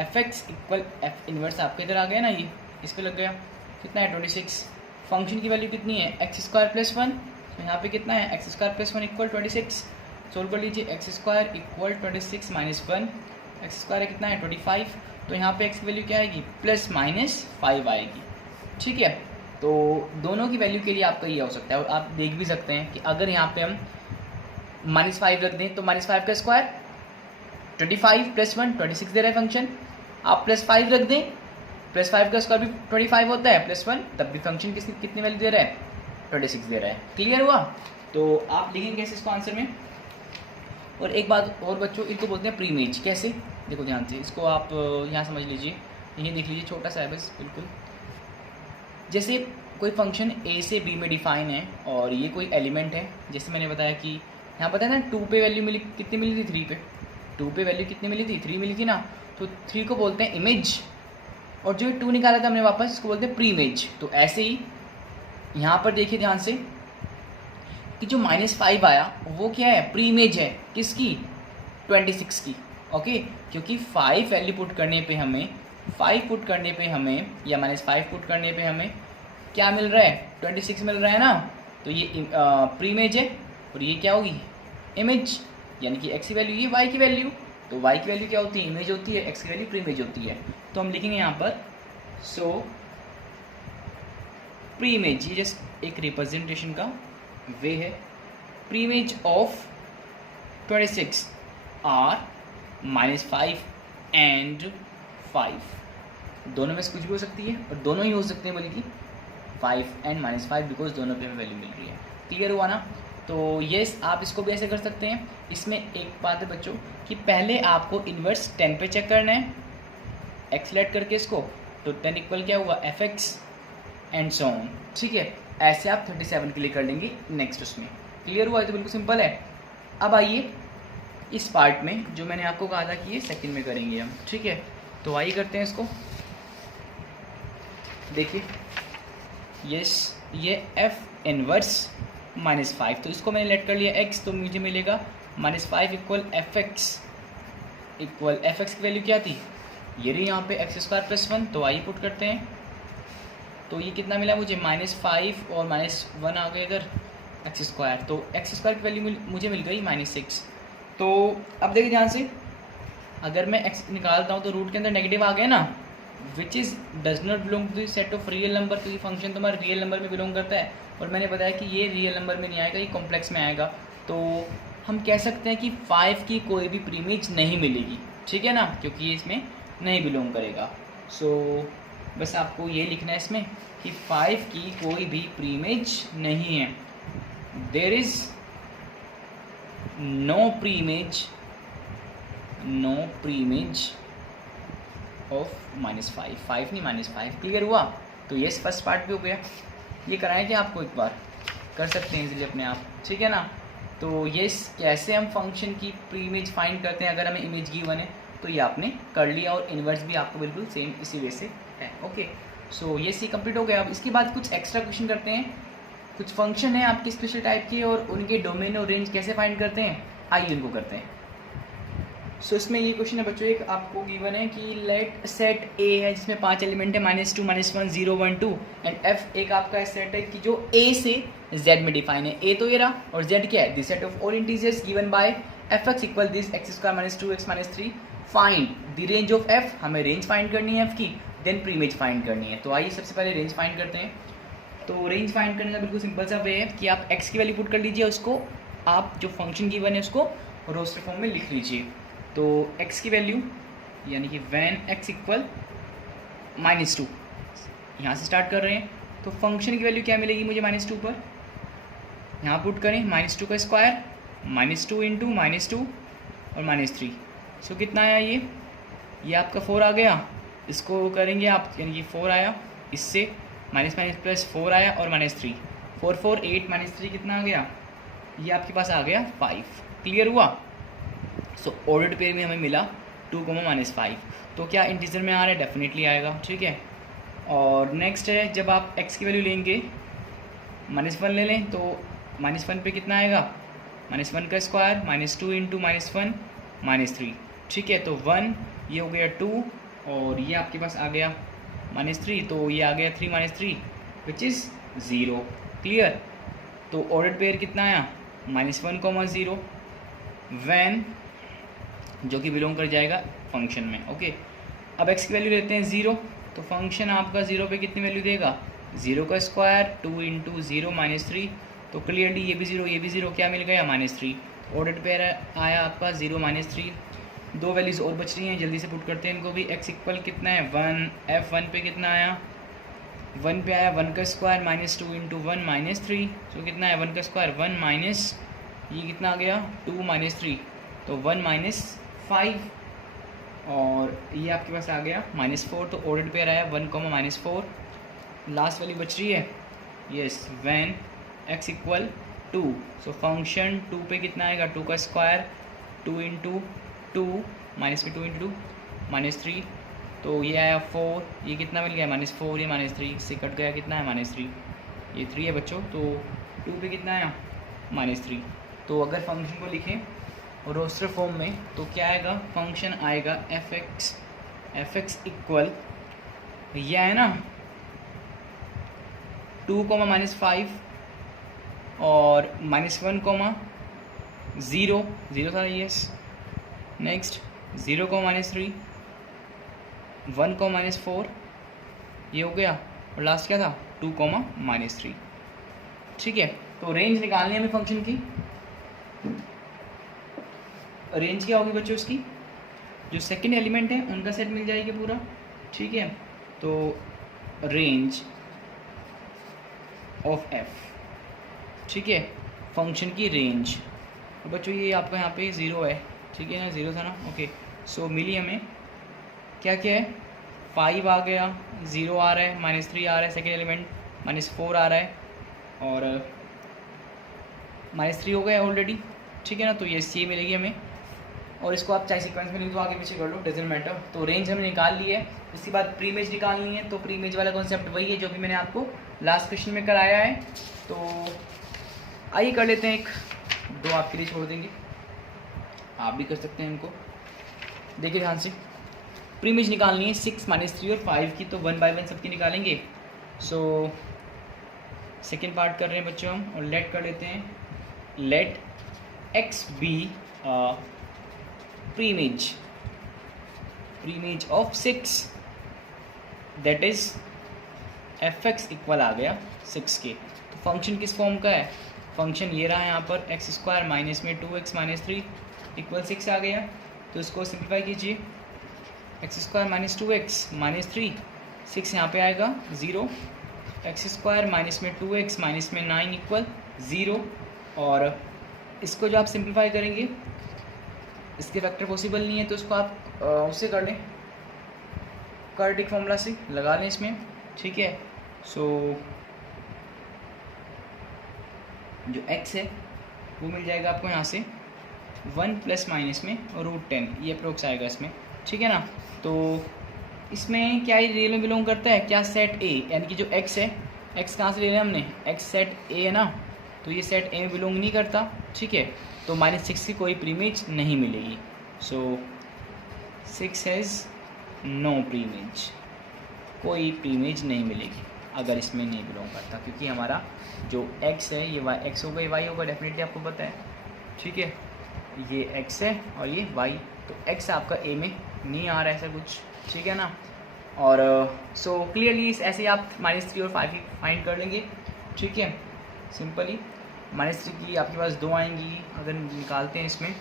F X equal F inverse आपके इधर आ गया ना, ये इस पर लग गया, कितना है 26। फंक्शन की वैल्यू कितनी है? x² + 1, तो यहाँ पे कितना है x² + 1 इक्वल 26। सोल्व कर लीजिए, x² इक्वल 26 - 1, x² है कितना है 25, तो यहाँ पे x की वैल्यू क्या आएगी? +-5 आएगी, ठीक है। तो दोनों की वैल्यू के लिए आपका ये हो सकता है, और आप देख भी सकते हैं कि अगर यहाँ पे हम -5 रख दें, तो -5 का स्क्वायर 25 + 1 26 दे रहा है फंक्शन, आप +5 रख दें, +5 का स्क्वायर भी 25 होता है, +1 तब भी फंक्शन कितनी वैल्यू दे रहा है? 26 दे रहा है। क्लियर हुआ? तो आप लिखेंगे कैसे इसको आंसर में। और एक बात और बच्चों, इनको बोलते हैं प्रीमेज। कैसे? देखो ध्यान से, इसको आप यहाँ समझ लीजिए, ये देख लीजिए, छोटा सा है बस, बिल्कुल। जैसे कोई फंक्शन a से b में डिफाइन है, और ये कोई एलिमेंट है, जैसे मैंने बताया कि यहाँ पता है ना 2 पे वैल्यू मिली, कितनी मिली थी? 3 पे। 2 पे वैल्यू कितनी मिली थी? 3 मिली थी ना, तो 3 को बोलते हैं इमेज, और जो 2 निकाला था हमने वापस, इसको बोलते हैं प्रीमेज। तो ऐसे ही यहाँ पर देखिए ध्यान से कि जो -5 आया वो क्या है? प्रीमेज है, किसकी? 26 की। ओके, क्योंकि 5 वैल्यू पुट करने पे हमें, 5 पुट करने पे हमें, या -5 पुट करने पे हमें क्या मिल रहा है? 26 मिल रहा है ना, तो ये प्रीमेज है, और ये क्या होगी? इमेज, यानी कि x की वैल्यू, ये y की वैल्यू, तो y की वैल्यू क्या होती है? इमेज होती है, x की वैल्यू प्रीमेज होती है। तो हम लिखेंगे यहाँ पर, सो प्रीमेज, ये जस्ट एक रिप्रेजेंटेशन का वे है। प्रीमेज ऑफ 26 आर -5 एंड 5, दोनों में से कुछ भी हो सकती है, और दोनों ही हो सकते हैं बल्कि 5 एंड -5, बिकॉज दोनों पे हमें वैल्यू मिल रही है। क्लियर हुआ ना? तो येस, आप इसको भी ऐसे कर सकते हैं। इसमें एक बात है बच्चों कि पहले आपको इन्वर्स 10 पे चेक करना है, एक्सलेट करके इसको, तो 10 इक्वल क्या हुआ? F x and so on, ठीक है। ऐसे आप 37 के लिए कर लेंगे नेक्स्ट उसमें। क्लियर हुआ? तो बिल्कुल सिंपल है। अब आइए इस पार्ट में, जो मैंने आपको कहा था कि ये सेकंड में करेंगे हम, ठीक है। तो आइए करते हैं इसको। देखिए यस, ये एफ इनवर्स -5, तो इसको मैंने लेट कर लिया x, तो मुझे मिलेगा -5 इक्वल एफ एक्स की वैल्यू क्या थी? ये रही यहाँ पे x² + 1, तो आई पुट करते हैं, तो ये कितना मिला मुझे? -5 और -1 आ गए इधर, x², तो x² की वैल्यू मुझे मिल गई -6। तो अब देखिए ध्यान से, अगर मैं x निकालता हूँ तो रूट के अंदर नेगेटिव आ गया ना, which is does not belong to the set of real number, तो ये फंक्शन तुम्हारा रियल नंबर में बिलोंग करता है, और मैंने बताया कि ये रियल नंबर में नहीं आएगा, ये कॉम्प्लेक्स में आएगा। तो हम कह सकते हैं कि 5 की कोई भी प्रीमेज नहीं मिलेगी, ठीक है ना, क्योंकि ये इसमें नहीं बिलोंग करेगा। सो बस आपको ये लिखना है इसमें कि 5 की कोई भी प्रीमेज नहीं है, देयर इज़ नो प्रीमेज ऑफ -5, 5 नहीं -5। क्लियर हुआ? तो ये फर्स्ट पार्ट भी हो गया। ये कराएं क्या आपको, एक बार कर सकते हैं इजीली अपने आप, ठीक है ना। तो ये कैसे हम फंक्शन की प्री इमेज फाइंड करते हैं, अगर हमें इमेज गिवन है तो ये आपने कर लिया, और इन्वर्स भी आपको बिल्कुल सेम इसी वे से है। ओके, सो ये सी कंप्लीट हो गया। अब इसके बाद कुछ एक्स्ट्रा क्वेश्चन करते हैं। कुछ फंक्शन है आपके स्पेशल टाइप के और उनके डोमेन और रेंज कैसे फाइंड करते हैं, आइए उनको करते हैं। सो इसमें ये क्वेश्चन है बच्चों, एक आपको गिवन है कि लेट सेट ए है जिसमें 5 एलिमेंट है, -2 -1 0 1 2, एंड एफ एक आपका सेट है कि जो ए से जेड में डिफाइन है। ए तो ये रहा, और जेड क्या है, the set of all integers given by F X equal this x² - 2x - 3, find the range of F. हमें रेंज फाइंड करनी है एफ की, देन प्री इमेज फाइंड करनी है। तो आइए सबसे पहले रेंज फाइंड करते हैं। तो रेंज फाइंड करने का बिल्कुल सिंपल सा वे है कि आप x की वैल्यू पुट कर लीजिए, उसको आप जो फंक्शन गिवन है उसको रोस्टर फॉर्म में लिख लीजिए। तो x की वैल्यू यानी कि वैन x इक्वल -2, यहाँ से स्टार्ट कर रहे हैं। तो फंक्शन की वैल्यू क्या मिलेगी मुझे -2 पर, यहाँ पुट करें -2 का स्क्वायर, -2 इंटू -2 और -3। सो कितना आया ये आपका 4 आ गया। इसको करेंगे आप, यानी कि 4 आया, इससे -+4 आया और -3, 4 4 8 -3 कितना आ गया, ये आपके पास आ गया 5। क्लियर हुआ। सो ऑर्डर्ड पेयर में हमें मिला 2, -5। तो क्या इंटीजर में आ रहा है, डेफिनेटली आएगा, ठीक है। और नेक्स्ट है, जब आप x की वैल्यू लेंगे, -1 ले लें तो -1 पे कितना आएगा, -1 का स्क्वायर, -2 इंटू -1 -3, ठीक है। तो 1 ये हो गया 2, और ये आपके पास आ गया -3, तो ये आ गया 3 -3 विच इज़ 0। क्लियर। तो ऑर्डर्ड पेयर कितना आया, -1, 0 वैन, जो कि बिलोंग कर जाएगा फंक्शन में। ओके, अब x की वैल्यू लेते हैं 0, तो फंक्शन आपका 0 पे कितनी वैल्यू देगा, 0 का स्क्वायर, 2 इंटू 0 -3, तो क्लियरली ये भी 0 ये भी 0, क्या मिल गया, -3। ऑर्डर्ड पेयर आया आपका 0 -3। दो वैल्यूज़ और बच रही हैं, जल्दी से पुट करते हैं इनको भी। x इक्वल कितना है 1, f1 पे कितना आया, 1 पे आया 1 का स्क्वायर, -2 इंटू 1 -3, तो कितना है 1 का स्क्वायर 1 माइनस ये कितना आ गया 2 -3, तो 1 -5, और ये आपके पास आ गया -4। तो ऑर्डर्ड पेयर आया 1, -4। लास्ट वैल्यू बच रही है, yes, when x equal 2, so function 2 पे कितना आएगा, 2 का स्क्वायर, 2 इंटू 2 माइनस में 2 इंटू 2 -3, तो ये आया 4, ये कितना मिल गया -4, ये -3 से कट गया, कितना है -3, ये 3 है बच्चों। तो 2 पे कितना आया -3। तो अगर फंक्शन को लिखें रोस्टर फॉर्म में तो क्या आएगा, फंक्शन आएगा एफ एक्स इक्वल, यह है ना 2, -5 और -1, 0 0 था, यस। नेक्स्ट 0, -3, 1, -4, ये हो गया, और लास्ट क्या था 2, -3, ठीक है। तो रेंज निकालनी है हमें फंक्शन की। रेंज क्या होगी बच्चों उसकी, जो सेकंड एलिमेंट है उनका सेट मिल जाएगी पूरा, ठीक है। तो रेंज ऑफ एफ, ठीक है, फंक्शन की रेंज। तो बच्चों ये आपका यहाँ पे 0 है, ठीक है ना, 0 था ना, ओके। सो मिली हमें क्या क्या है, 5 आ गया, 0 आ रहा है, -3 आ रहा है सेकेंड एलिमेंट, -4 आ रहा है, और -3 हो गया ऑलरेडी, ठीक है ना। तो ये सी मिलेगी हमें, और इसको आप चाहे सीक्वेंस में लिख दो, आगे पीछे कर लो, डजेंट मैटर। तो रेंज हमने निकाल ली है। उसके बाद प्री इमेज निकालनी है, तो प्री इमेज वाला कॉन्सेप्ट वही है जो भी मैंने आपको लास्ट क्वेश्चन में कराया है। तो आइए कर लेते हैं, एक 2 आपके लिए छोड़ देंगे, आप भी कर सकते हैं इनको। देखिए ध्यान से, प्री इमेज निकालनी है 6, -3 और 5 की, तो 1 बाय 1 सबकी निकालेंगे। सो सेकेंड पार्ट कर रहे हैं बच्चों हम, और लेट कर लेते हैं, let X be pre image of 6, that is F X equal आ गया 6 के। तो फंक्शन किस फॉर्म का है, फंक्शन ये रहा यहाँ पर, x² माइनस में 2x -3 इक्वल 6 आ गया। तो इसको सिंप्लीफाई कीजिए, x² - 2x -3, 6 यहाँ पे आएगा 0, x² माइनस में 2x माइनस में 9 इक्वल 0। और इसको जो आप सिंप्लीफाई करेंगे, इसके फैक्टर पॉसिबल नहीं है, तो इसको आप उससे कर लें, क्वाड्रेटिक फॉर्मूला से लगा लें इसमें, ठीक है। सो जो x है वो मिल जाएगा आपको यहाँ से 1 प्लस माइनस में √10, ये अप्रोक्स आएगा इसमें, ठीक है ना। तो इसमें क्या ये रियल में बिलोंग करता है, क्या सेट ए, यानी कि जो x है, x कहाँ से ले लिया हमने, x सेट ए है ना, तो ये सेट ए में बिलोंग नहीं करता, ठीक है। तो -6 की कोई प्रीमेज नहीं मिलेगी। सो 6 हैज़ नो प्रीमेज, कोई प्रीमेज नहीं मिलेगी अगर इसमें नहीं बिलोंग करता, क्योंकि हमारा जो x है ये x होगा, ये y होगा, डेफिनेटली आपको पता है, ठीक है। ये x है और ये y, तो x आपका a में नहीं आ रहा है ऐसा कुछ, ठीक है ना। और सो क्लियरली ऐसे आप -3 और 5 फाइंड कर लेंगे, ठीक है, सिंपली। -3 की आपके पास 2 आएंगी, अगर निकालते हैं इसमें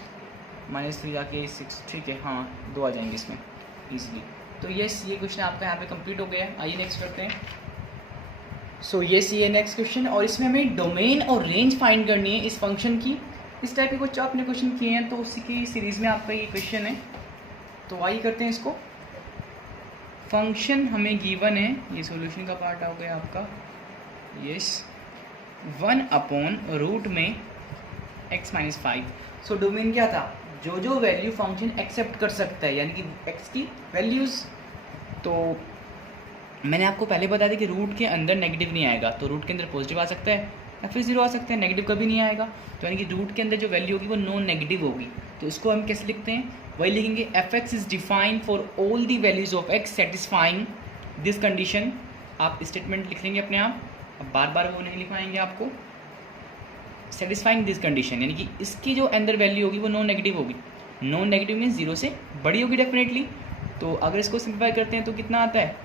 -3 जाके 6, ठीक है, हाँ 2 आ जाएंगे इसमें ईजिली। तो यस, ये क्वेश्चन आपका यहाँ पे कंप्लीट हो गया है। आइए नेक्स्ट करते हैं। सो यस, ये नेक्स्ट क्वेश्चन, और इसमें हमें डोमेन और रेंज फाइंड करनी है इस फंक्शन की। इस टाइप के कुछ आपने क्वेश्चन किए हैं, तो उसी की सीरीज़ में आपका ये क्वेश्चन है। तो आइए करते हैं इसको। फंक्शन हमें गिवन है, ये सॉल्यूशन का पार्ट हो गया आपका, यस, 1/रूट में x - 5। सो डोमेन क्या था, जो जो वैल्यू फंक्शन एक्सेप्ट कर सकता है, यानी कि x की वैल्यूज़। तो मैंने आपको पहले बता दिया कि रूट के अंदर नेगेटिव नहीं आएगा, तो रूट के अंदर पॉजिटिव आ सकता है या फिर 0 आ सकता है, नेगेटिव कभी नहीं आएगा। तो यानी कि रूट के अंदर जो वैल्यू होगी वो नॉन नेगेटिव होगी। तो इसको हम कैसे लिखते हैं, वही लिखेंगे, f(x) is defined for all the values of x satisfying this condition. आप स्टेटमेंट लिख लेंगे अपने आप, अब बार बार वो नहीं लिखवाएंगे आपको। सेटिस्फाइंग दिस कंडीशन यानी कि इसकी जो अंदर वैल्यू होगी वो नॉन नेगेटिव होगी। नॉन नेगेटिव मीन्स 0 से बड़ी होगी डेफिनेटली। तो अगर इसको सिंप्लीफाई करते हैं तो कितना आता है,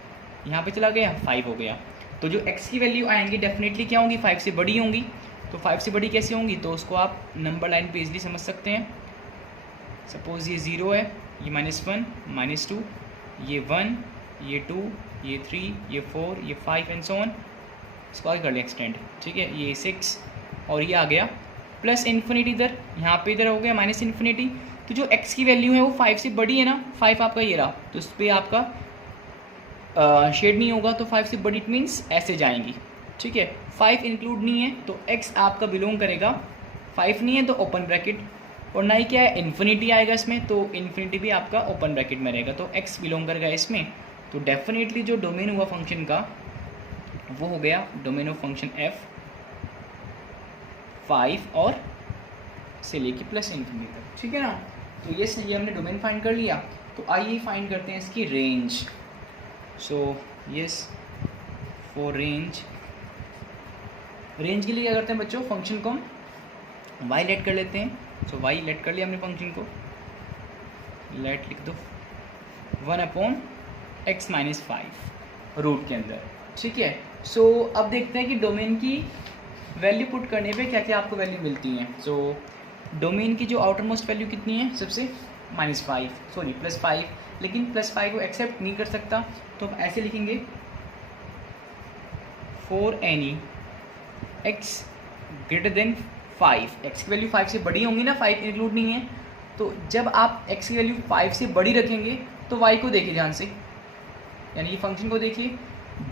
यहाँ पे चला गया 5 हो गया। तो जो x की वैल्यू आएंगी डेफिनेटली क्या होंगी, 5 से बड़ी होंगी। तो 5 से बड़ी कैसे होंगी, तो उसको आप नंबर लाइन पे इजली समझ सकते हैं। सपोज़ ये 0 है, ये -1, -2, ये 1, ये 2, ये 3, ये 4, ये 5 एंड सो ऑन। इसको आगे कर लें एक्सटेंड, ठीक है, ये 6 और ये आ गया प्लस इन्फिनिटी इधर, यहाँ पे इधर हो गया -इन्फिनिटी। तो जो x की वैल्यू है वो 5 से बड़ी है ना, 5 आपका ये रहा, तो इस पर आपका शेड नहीं होगा, तो 5 से बड़ी इट मीन्स ऐसे जाएंगी, ठीक है। 5 इंक्लूड नहीं है तो x आपका बिलोंग करेगा, 5 नहीं है तो ओपन ब्रैकेट, और ना ही क्या है इन्फिनिटी आएगा इसमें, तो इन्फिनिटी भी आपका ओपन ब्रैकेट में रहेगा, तो x बिलोंग करेगा इसमें। तो डेफिनेटली जो डोमेन हुआ फंक्शन का वो हो गया डोमेन ऑफ फंक्शन f 5 और से लेके प्लस इन्फिनिटी तक, ठीक है ना। तो ये हमने डोमेन फाइंड कर लिया। तो आइए फाइंड करते हैं इसकी range. So yes, for range के लिए क्या करते हैं बच्चों, फंक्शन को हम y लेट कर लेते हैं। सो y लेट कर लिया हमने फंक्शन को, लेट लिख दो 1/x - 5 रूट के अंदर, ठीक है। सो अब देखते हैं कि डोमेन की वैल्यू पुट करने पे क्या क्या आपको वैल्यू मिलती हैं। सो डोमेन की जो आउटर मोस्ट वैल्यू कितनी है, सबसे +5, लेकिन +5 को एक्सेप्ट नहीं कर सकता, तो हम ऐसे लिखेंगे for any x greater than 5, x की वैल्यू 5 से बड़ी होंगी ना, 5 इंक्लूड नहीं है, तो जब आप x की वैल्यू 5 से बड़ी रखेंगे तो y को देखिए ध्यान से, यानी कि फंक्शन को देखिए,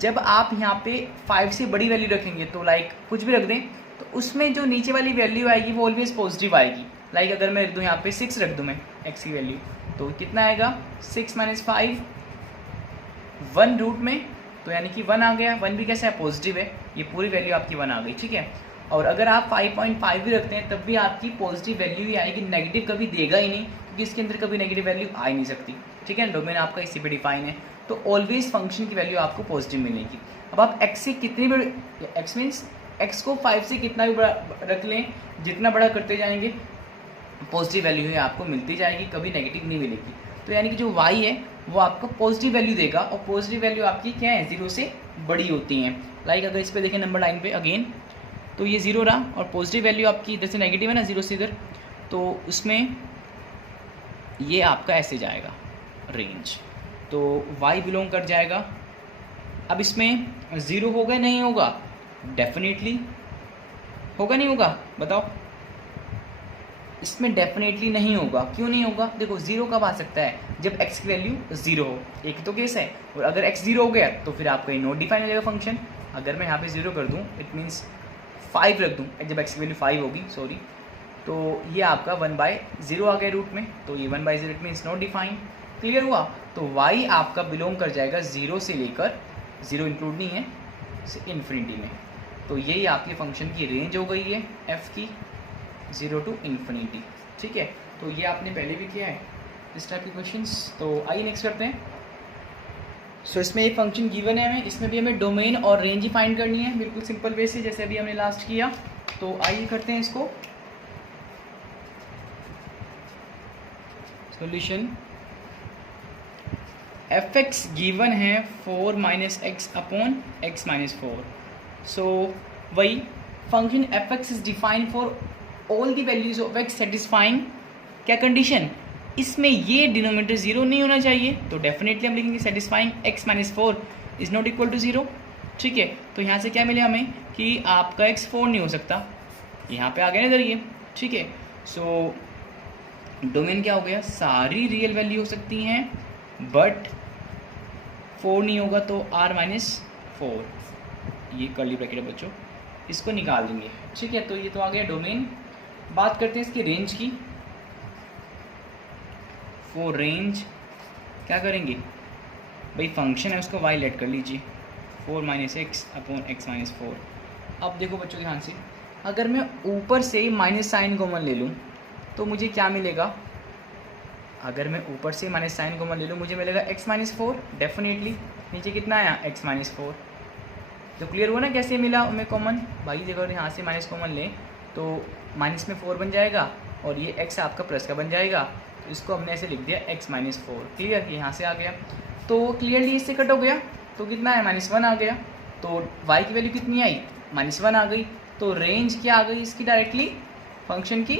जब आप यहाँ पे 5 से बड़ी वैल्यू रखेंगे तो लाइक कुछ भी रख दें, तो उसमें जो नीचे वाली वैल्यू आएगी वो ऑलवेज पॉजिटिव आएगी। लाइक अगर मैं रख दूँ यहाँ पे 6 रख दूँ मैं x की वैल्यू, तो कितना आएगा 6 - 5 1 रूट में, तो यानी कि 1 आ गया। 1 भी कैसा है, पॉजिटिव है, ये पूरी वैल्यू आपकी 1 आ गई, ठीक है। और अगर आप 5.5 भी रखते हैं तब भी आपकी पॉजिटिव वैल्यू ही आएगी, नेगेटिव कभी देगा ही नहीं, क्योंकि इसके अंदर कभी नेगेटिव वैल्यू आ ही नहीं सकती, ठीक है। डोमेन आपका इसी पे डिफाइन है, तो ऑलवेज फंक्शन की वैल्यू आपको पॉजिटिव मिलेगी। अब आप x से कितनी बड़ी, x मीन्स x को 5 से कितना भी बड़ा रख लें, जितना बड़ा करते जाएंगे पॉजिटिव वैल्यू ही आपको मिलती जाएगी, कभी नेगेटिव नहीं मिलेगी। तो यानी कि जो y है वो आपको पॉजिटिव वैल्यू देगा, और पॉजिटिव वैल्यू आपकी क्या है, 0 से बड़ी होती हैं। लाइक अगर इस पर देखें नंबर लाइन पे अगेन, तो ये 0 रहा, और पॉजिटिव वैल्यू आपकी इधर से नेगेटिव है ना, 0 से इधर, तो उसमें ये आपका ऐसे जाएगा रेंज, तो y बिलोंग कर जाएगा। अब इसमें 0 होगा नहीं होगा, डेफिनेटली होगा नहीं होगा, बताओ। इसमें डेफिनेटली नहीं होगा, क्यों नहीं होगा, देखो 0 कब आ सकता है, जब x की वैल्यू 0 हो, एक तो केस है। और अगर x 0 हो गया तो फिर आपका ये नॉट डिफाइन हो जाएगा फंक्शन। अगर मैं यहाँ पे 0 कर दूँ इट मीन्स 5 रख दूँ, जब एक्स की वैल्यू 5 होगी, सॉरी, तो ये आपका 1/0 आ गया रूट में, तो ये 1/0 it means not define. Clear हुआ? तो y आपका बिलोंग कर जाएगा 0 से लेकर, 0 इंक्लूड नहीं है, इन्फिनिटी में। तो यही आपकी फंक्शन की रेंज हो गई है f की, 0 to इन्फिनिटी। ठीक है, तो ये आपने पहले भी किया है इस टाइप के क्वेश्चंस। तो आइए नेक्स्ट करते हैं। सो इसमें एक फंक्शन गिवन है हमें, इसमें भी हमें डोमेन और रेंज ही फाइंड करनी है, बिल्कुल सिंपल वे से, जैसे अभी हमने लास्ट किया। तो आइए करते हैं इसको। सॉल्यूशन, एफ एक्स गिवन है 4 minus X upon x minus 4। सो वही function F x is defined for all the values of x satisfying क्या कंडीशन, इसमें ये डिनोमिनेटर 0 नहीं होना चाहिए, तो डेफिनेटली हम लिखेंगे satisfying X minus 4 is not equal to 0। ठीक है, तो यहाँ से क्या मिले हमें कि आपका एक्स 4 नहीं हो सकता, यहाँ पे आ गया ना इधर ये। ठीक है, सो डोमेन क्या हो गया, सारी रियल वैल्यू हो सकती हैं बट 4 नहीं होगा, तो r माइनस 4, ये कर्ली ब्रैकेट है बच्चों, इसको निकाल देंगे। ठीक है, तो ये तो आ गया डोमेन। बात करते हैं इसकी रेंज की। फॉर रेंज क्या करेंगे भाई, फंक्शन है उसको y लेट कर लीजिए, 4 minus X upon x minus 4। अब देखो बच्चों ध्यान से, अगर मैं ऊपर से माइनस साइन कॉमन ले लूँ तो मुझे क्या मिलेगा, अगर मैं ऊपर से माइनस साइन कॉमन ले लूँ मुझे मिलेगा x माइनस 4 डेफिनेटली। नीचे कितना आया, x माइनस 4। तो क्लियर हुआ ना कैसे मिला हमें कॉमन भाई, देखो यहाँ से माइनस कॉमन लें तो माइनस में 4 बन जाएगा और ये x आपका प्लस का बन जाएगा, तो इसको हमने ऐसे लिख दिया x माइनस 4। क्लियर, यहाँ से आ गया, तो क्लियरली इससे कट हो गया, तो कितना है -1 आ गया, तो y की वैल्यू कितनी आई, -1 आ गई, तो रेंज क्या आ गई इसकी डायरेक्टली फंक्शन की,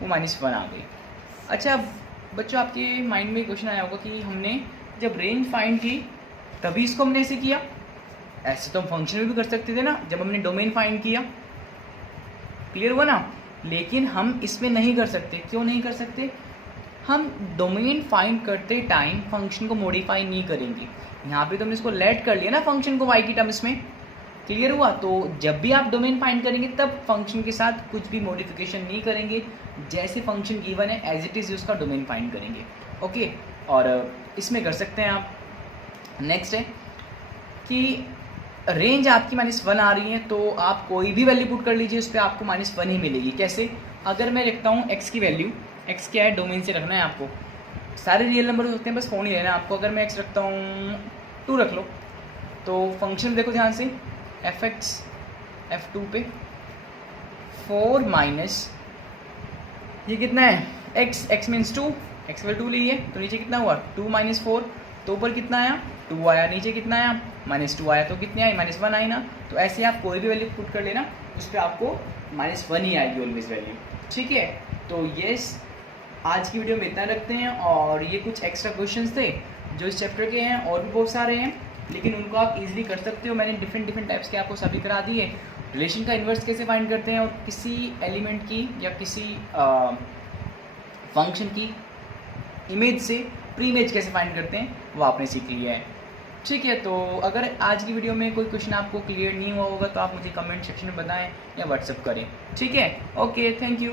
वो -1 आ गई। अच्छा बच्चों, आपके माइंड में क्वेश्चन आया होगा कि हमने जब रेंज फाइंड की तभी इसको हमने ऐसे किया, ऐसे तो हम फंक्शन में भी कर सकते थे ना जब हमने डोमेन फाइंड किया। क्लियर हुआ ना, लेकिन हम इसमें नहीं कर सकते। क्यों नहीं कर सकते, हम डोमेन फाइंड करते टाइम फंक्शन को मॉडिफाई नहीं करेंगे। यहाँ पे तो हमने इसको लेट कर लिया ना फंक्शन को y की टर्म्स में। क्लियर हुआ, तो जब भी आप डोमेन फाइंड करेंगे तब फंक्शन के साथ कुछ भी मॉडिफिकेशन नहीं करेंगे, जैसे फंक्शन गिवन है एज इट इज़ उसका डोमेन फाइंड करेंगे। ओके, और इसमें कर सकते हैं आप। नेक्स्ट है कि रेंज आपकी -1 आ रही है, तो आप कोई भी वैल्यू पुट कर लीजिए, उस पर आपको -1 ही मिलेगी। कैसे, अगर मैं लिखता हूँ x की वैल्यू, x क्या है डोमेन से रखना है आपको, सारे रियल नंबर होते हैं बस 4 नहीं लेना है आपको। अगर मैं x रखता हूँ 2 रख लो, तो फंक्शन देखो ध्यान से, एफ एक्स F2 पे 4 माइनस ये कितना है x मीन्स 2, x पर 2 ली है, तो नीचे कितना हुआ 2 माइनस 4, तो ऊपर कितना आया 2 आया, नीचे कितना आया -2 आया, तो कितनी आई -1 आई ना। तो ऐसे आप कोई भी वैल्यू पुट कर लेना, उस पर आपको -1 ही आएगी ऑलवेज वैल्यू। ठीक है, तो यस आज की वीडियो में इतना रखते हैं, और ये कुछ एक्स्ट्रा क्वेश्चंस थे जो इस चैप्टर के हैं, और भी बहुत सारे हैं लेकिन उनको आप इजीली कर सकते हो। मैंने डिफरेंट टाइप्स के आपको सभी करा दिए। रिलेशन का इन्वर्स कैसे फाइंड करते हैं, और किसी एलिमेंट की या किसी फंक्शन की इमेज से प्री इमेज कैसे फाइंड करते हैं, वो आपने सीख लिया है। ठीक है, तो अगर आज की वीडियो में कोई क्वेश्चन आपको क्लियर नहीं हुआ होगा तो आप मुझे कमेंट सेक्शन में बताएं या व्हाट्सअप करें। ठीक है, ओके, थैंक यू।